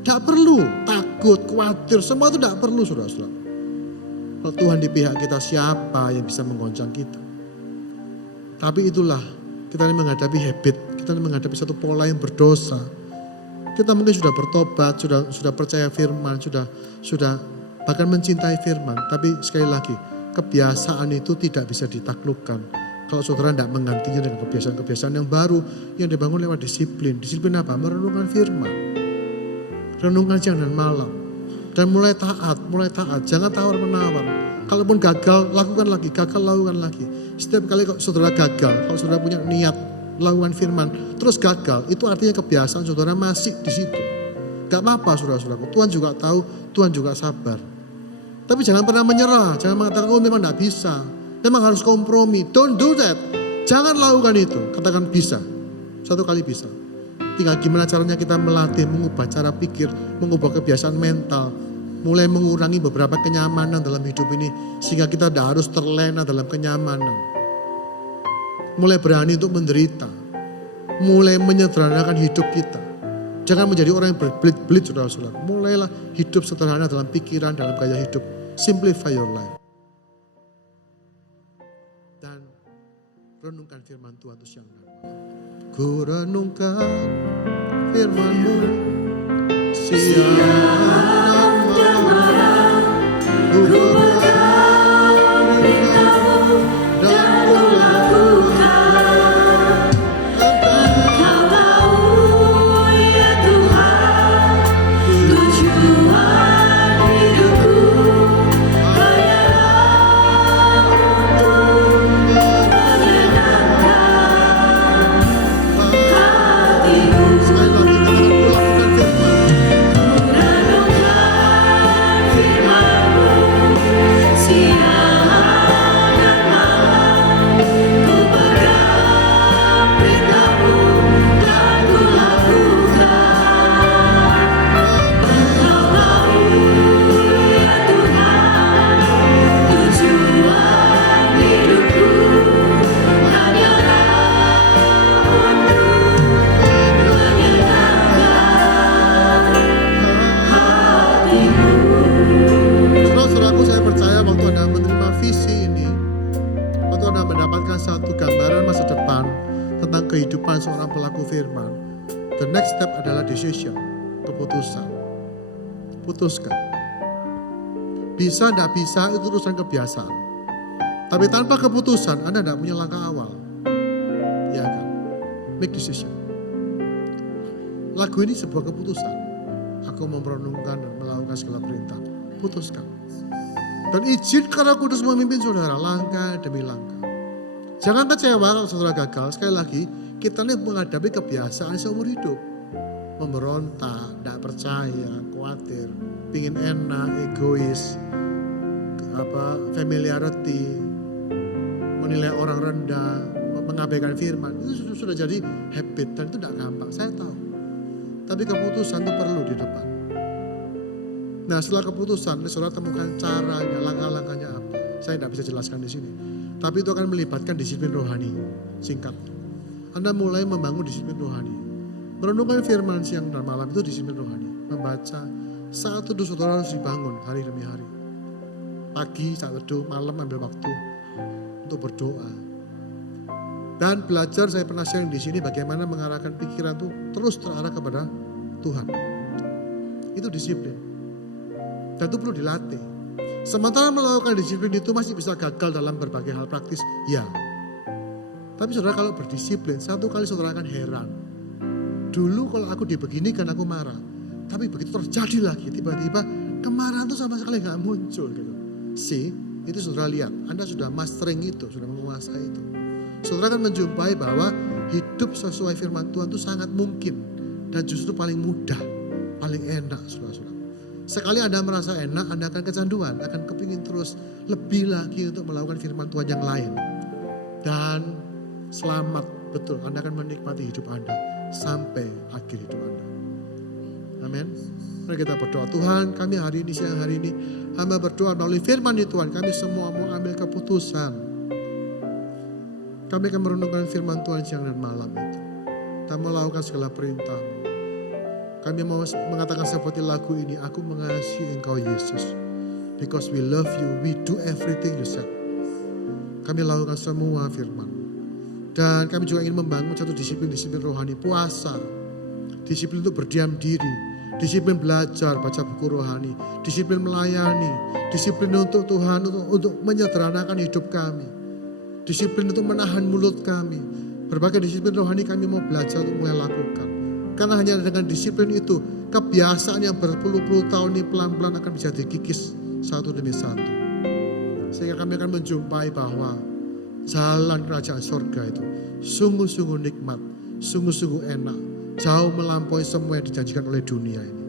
Tidak perlu, takut, khawatir, semua itu tidak perlu, saudara-saudara. Kalau Tuhan di pihak kita, siapa yang bisa menggoncang kita? Tapi itulah, kita ini menghadapi habit kita menghadapi satu pola yang berdosa. Kita mungkin sudah bertobat, sudah percaya firman, sudah bahkan mencintai firman. Tapi sekali lagi, kebiasaan itu tidak bisa ditaklukkan kalau saudara tidak menggantinya dengan kebiasaan-kebiasaan yang baru yang dibangun lewat disiplin. Disiplin apa? Merenungkan firman. Renungkan siang dan malam. Dan mulai taat. Jangan tawar-menawar. Kalaupun gagal, lakukan lagi. Gagal, lakukan lagi. Setiap kali kalau saudara gagal, kalau saudara punya niat lakukan firman, terus gagal, itu artinya kebiasaan saudara masih di situ. Gak apa-apa saudara-saudaraku, Tuhan juga tahu, Tuhan juga sabar. Tapi jangan pernah menyerah, jangan mengatakan, oh memang gak bisa, memang harus kompromi. Don't do that. Jangan lakukan itu, katakan bisa. Satu kali bisa. Tinggal gimana caranya kita melatih, mengubah cara pikir, mengubah kebiasaan mental, mulai mengurangi beberapa kenyamanan dalam hidup ini, sehingga kita tidak harus terlena dalam kenyamanan. Mulai berani untuk menderita, mulai menyederhanakan hidup kita. Jangan menjadi orang yang berbelit-belit, saudara-saudara. Mulailah hidup sederhana dalam pikiran, dalam gaya hidup. Simplify your life. Dan renungkan firman Tuhan itu siang dan malam. Ku renungkan firman-Mu siang dan malam. Ku pegang perintah-Mu dan ku lakukan. Kau tahu ya Tuhan, tujuan hidupku hanyalah untuk menyenangkan hatimu. Sekali lagi katakan, ku lakukan firman. Renungkan firman-Mu siang dan malam. Ku pegang perintah-Mu dan ku lakukan. Engkau tahu ya Tuhan, tujuan hidupku hanyalah untuk menyenangkan hatimu. Saudara-saudaraku, saya percaya waktu Anda menerima visi ini, waktu Anda mendapatkan satu gambaran masa depan tentang kehidupan seorang pelaku firman, the next step adalah decision, keputusan. Putuskan. Bisa, tidak bisa, itu urusan kebiasaan. Tapi tanpa keputusan, Anda tidak punya langkah awal. Ya kan? Make decision. Lagu ini sebuah keputusan. Aku memerenungkan dan melakukan segala perintah. Putuskan. Dan izinkan Roh Kudus memimpin saudara langkah demi langkah. Jangan kecewa kalau saudara gagal. Sekali lagi, kita ini menghadapi kebiasaan seumur hidup. Memberontak, tidak percaya, khawatir, pingin enak, egois, familiarity, menilai orang rendah, mengabaikan firman. Itu sudah jadi habit dan itu tidak gampang, saya tahu. Tapi keputusan itu perlu di depan. Nah, setelah keputusan, saudara temukan caranya, langkah-langkahnya apa. Saya tidak bisa jelaskan di sini. Tapi itu akan melibatkan disiplin rohani. Singkat. Anda mulai membangun disiplin rohani. Merenungkan firman siang dan malam itu disiplin rohani. Membaca, saat teduh saudara harus dibangun hari demi hari. Pagi saat teduh, malam ambil waktu untuk berdoa. Dan belajar, saya pernah sharing di sini bagaimana mengarahkan pikiran itu terus terarah kepada Tuhan. Itu disiplin. Dan itu perlu dilatih. Sementara melakukan disiplin itu masih bisa gagal dalam berbagai hal praktis, ya. Tapi saudara kalau berdisiplin, satu kali saudara akan heran. Dulu kalau aku dibeginikan aku marah. Tapi begitu terjadi lagi, tiba-tiba kemarahan itu sama sekali gak muncul gitu. Itu saudara lihat, Anda sudah mastering itu, sudah menguasai itu. Saudara akan menjumpai bahwa hidup sesuai firman Tuhan itu sangat mungkin. Dan justru paling mudah, paling enak saudara-saudara. Sekali Anda merasa enak, Anda akan kecanduan, akan kepingin terus lebih lagi untuk melakukan firman Tuhan yang lain. Dan selamat, betul, Anda akan menikmati hidup Anda sampai akhir hidup Anda. Amin. Mari kita berdoa. Tuhan, kami hari ini, siang hari ini, hamba berdoa melalui firman itu Tuhan, kami semua mau ambil keputusan. Kami akan merenungkan firman Tuhan siang dan malam itu. Dan melakukan segala perintah. Kami mau mengatakan seperti lagu ini, aku mengasihi Engkau Yesus. Because we love you, we do everything you said. Kami lakukan semua firman. Dan kami juga ingin membangun satu disiplin-disiplin rohani, puasa, disiplin untuk berdiam diri, disiplin belajar, baca buku rohani, disiplin melayani, disiplin untuk Tuhan, untuk menyederhanakan hidup kami, disiplin untuk menahan mulut kami. Berbagai disiplin rohani kami mau belajar untuk mulai lakukan. Karena hanya dengan disiplin itu, kebiasaan yang berpuluh-puluh tahun ini pelan-pelan akan bisa dikikis satu demi satu. Sehingga kami akan menjumpai bahwa jalan kerajaan sorga itu sungguh-sungguh nikmat, sungguh-sungguh enak, jauh melampaui semua yang dijanjikan oleh dunia ini.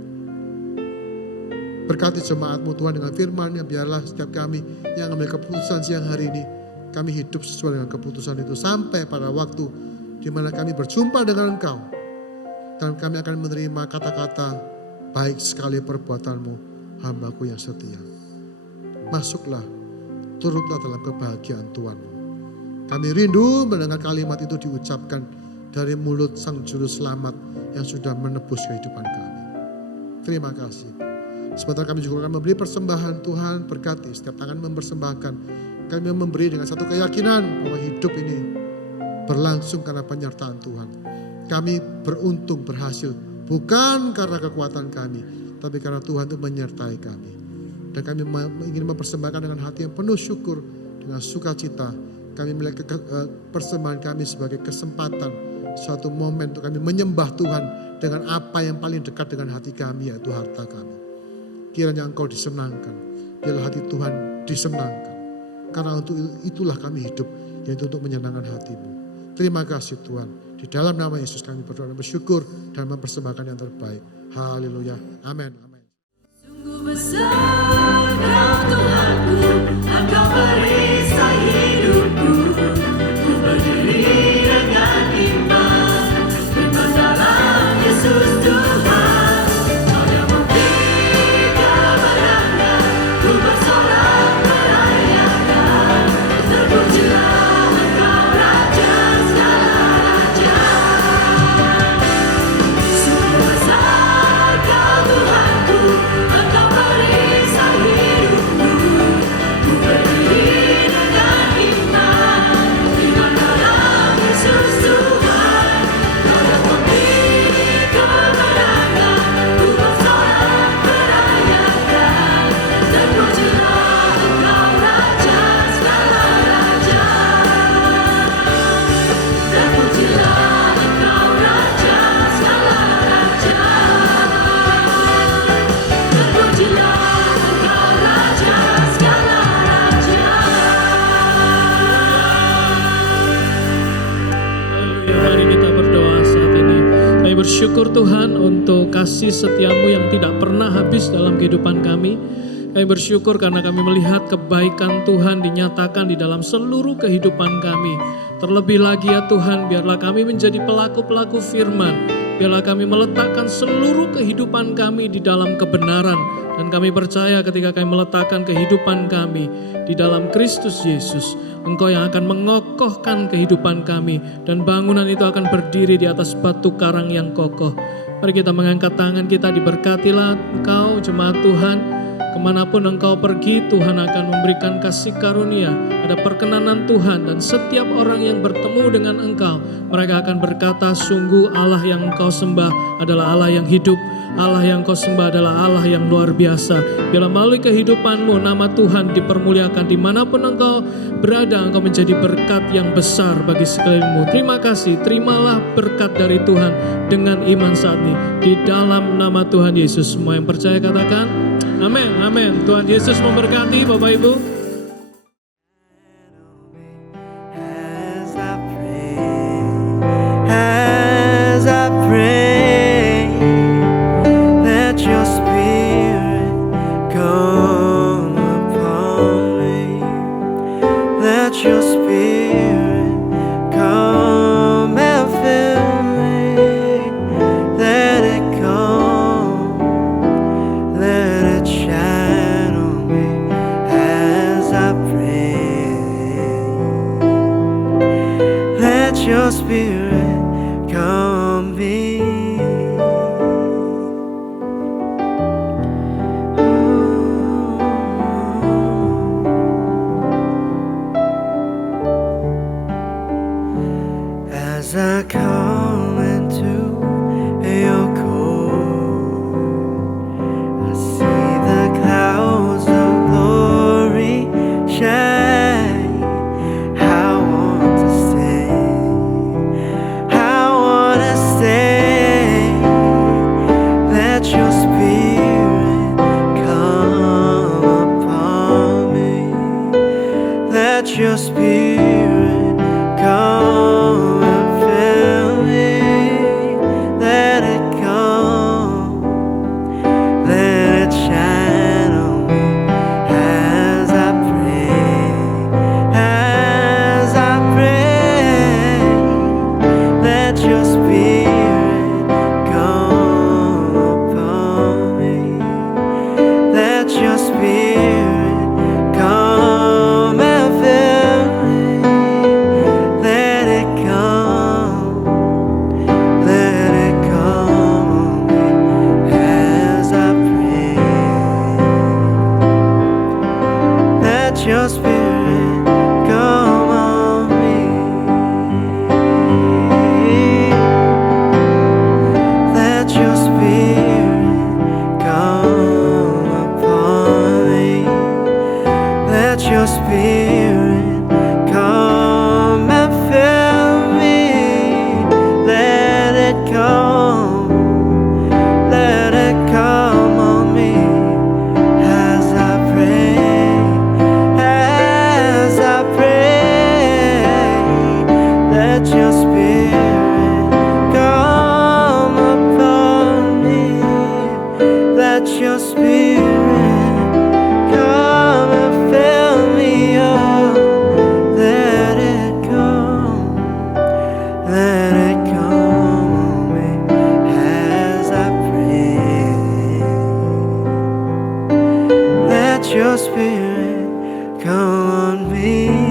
Berkati jemaat-Mu Tuhan dengan firman-Nya, biarlah setiap kami yang ambil keputusan siang hari ini, kami hidup sesuai dengan keputusan itu sampai pada waktu di mana kami berjumpa dengan Engkau. Dan kami akan menerima kata-kata, baik sekali perbuatan-Mu, hamba-Ku yang setia. Masuklah, turutlah dalam kebahagiaan Tuhan-Mu. Kami rindu mendengar kalimat itu diucapkan dari mulut Sang Juru Selamat yang sudah menebus kehidupan kami. Terima kasih. Sebentar kami juga akan memberi persembahan. Tuhan berkati setiap tangan mempersembahkan. Kami memberi dengan satu keyakinan bahwa hidup ini berlangsung karena penyertaan Tuhan. Kami beruntung berhasil bukan karena kekuatan kami, tapi karena Tuhan itu menyertai kami. Dan kami ingin mempersembahkan dengan hati yang penuh syukur, dengan sukacita. Kami melihat persembahan kami sebagai kesempatan, suatu momen untuk kami menyembah Tuhan dengan apa yang paling dekat dengan hati kami, yaitu harta kami. Kiranya Engkau disenangkan, biarlah hati Tuhan disenangkan. Karena untuk itulah kami hidup, yaitu untuk menyenangkan hati-Mu. Terima kasih Tuhan. Di dalam nama Yesus kami berdoa dan bersyukur dan mempersembahkan yang terbaik. Haleluya. Amin. Amin. Sungguh besar Kau Tuhanku, Engkau perisai hidupku. Ku berdiri dengan iman dalam Yesus Tuhan. Kau yang memberi kemenangan, ku bersorak merayakan. Terpujilah Engkau Raja segala raja. Sungguh besar Kau Tuhanku, Engkau perisai hidupku. Ku berdiri dengan iman dalam Yesus Tuhan. Kau yang memberi kemenangan, ku bersorak merayakan. Terpujilah Engkau Raja segala raja. Terpujilah Engkau Raja segala raja. Terpujilah Engkau Raja segala raja. Haleluya, mari kita berdoa saat ini. Kami bersyukur Tuhan untuk kasih setia-Mu yang tidak pernah habis dalam kehidupan kami. Kami bersyukur karena kami melihat kebaikan Tuhan dinyatakan di dalam seluruh kehidupan kami. Terlebih lagi ya Tuhan, biarlah kami menjadi pelaku-pelaku firman. Biarlah kami meletakkan seluruh kehidupan kami di dalam kebenaran. Dan kami percaya ketika kami meletakkan kehidupan kami di dalam Kristus Yesus, Engkau yang akan mengokohkan kehidupan kami. Dan bangunan itu akan berdiri di atas batu karang yang kokoh. Mari kita mengangkat tangan kita, diberkatilah Engkau jemaat Tuhan. Kemanapun engkau pergi, Tuhan akan memberikan kasih karunia, ada perkenanan Tuhan, dan setiap orang yang bertemu dengan engkau, mereka akan berkata, sungguh Allah yang engkau sembah adalah Allah yang hidup, Allah yang engkau sembah adalah Allah yang luar biasa. Bila melalui kehidupanmu, nama Tuhan dipermuliakan, dimanapun engkau berada, engkau menjadi berkat yang besar bagi sekelilingmu. Terima kasih, terimalah berkat dari Tuhan dengan iman saat ini, di dalam nama Tuhan Yesus. Semua yang percaya katakan, amin, amin. Tuhan Yesus memberkati Bapak Ibu. As I pray, let your spirit come upon me. Let your spirit come and fill me. Let it come, let it shine on me as I pray. Let your spirit come be. as I come into your court. I see the clouds of glory shine. I want to stay. I want to stay. Let your spirit come upon me. Let your spirit come and fill me. Let it come. Let it shine on me as I pray. As I pray. Let your spirit come upon me. Let your spirit come and fill me. Let it come. Let it come on me as I pray. Let your spirit come on me. Let your spirit come upon me. Let your spirit come and fill me. Let it come. Let it come on me as I pray. As I pray. Let your spirit come upon me. Let your spirit come and fill me up. Let it come. Let it come on me as I pray. Let your spirit come on me.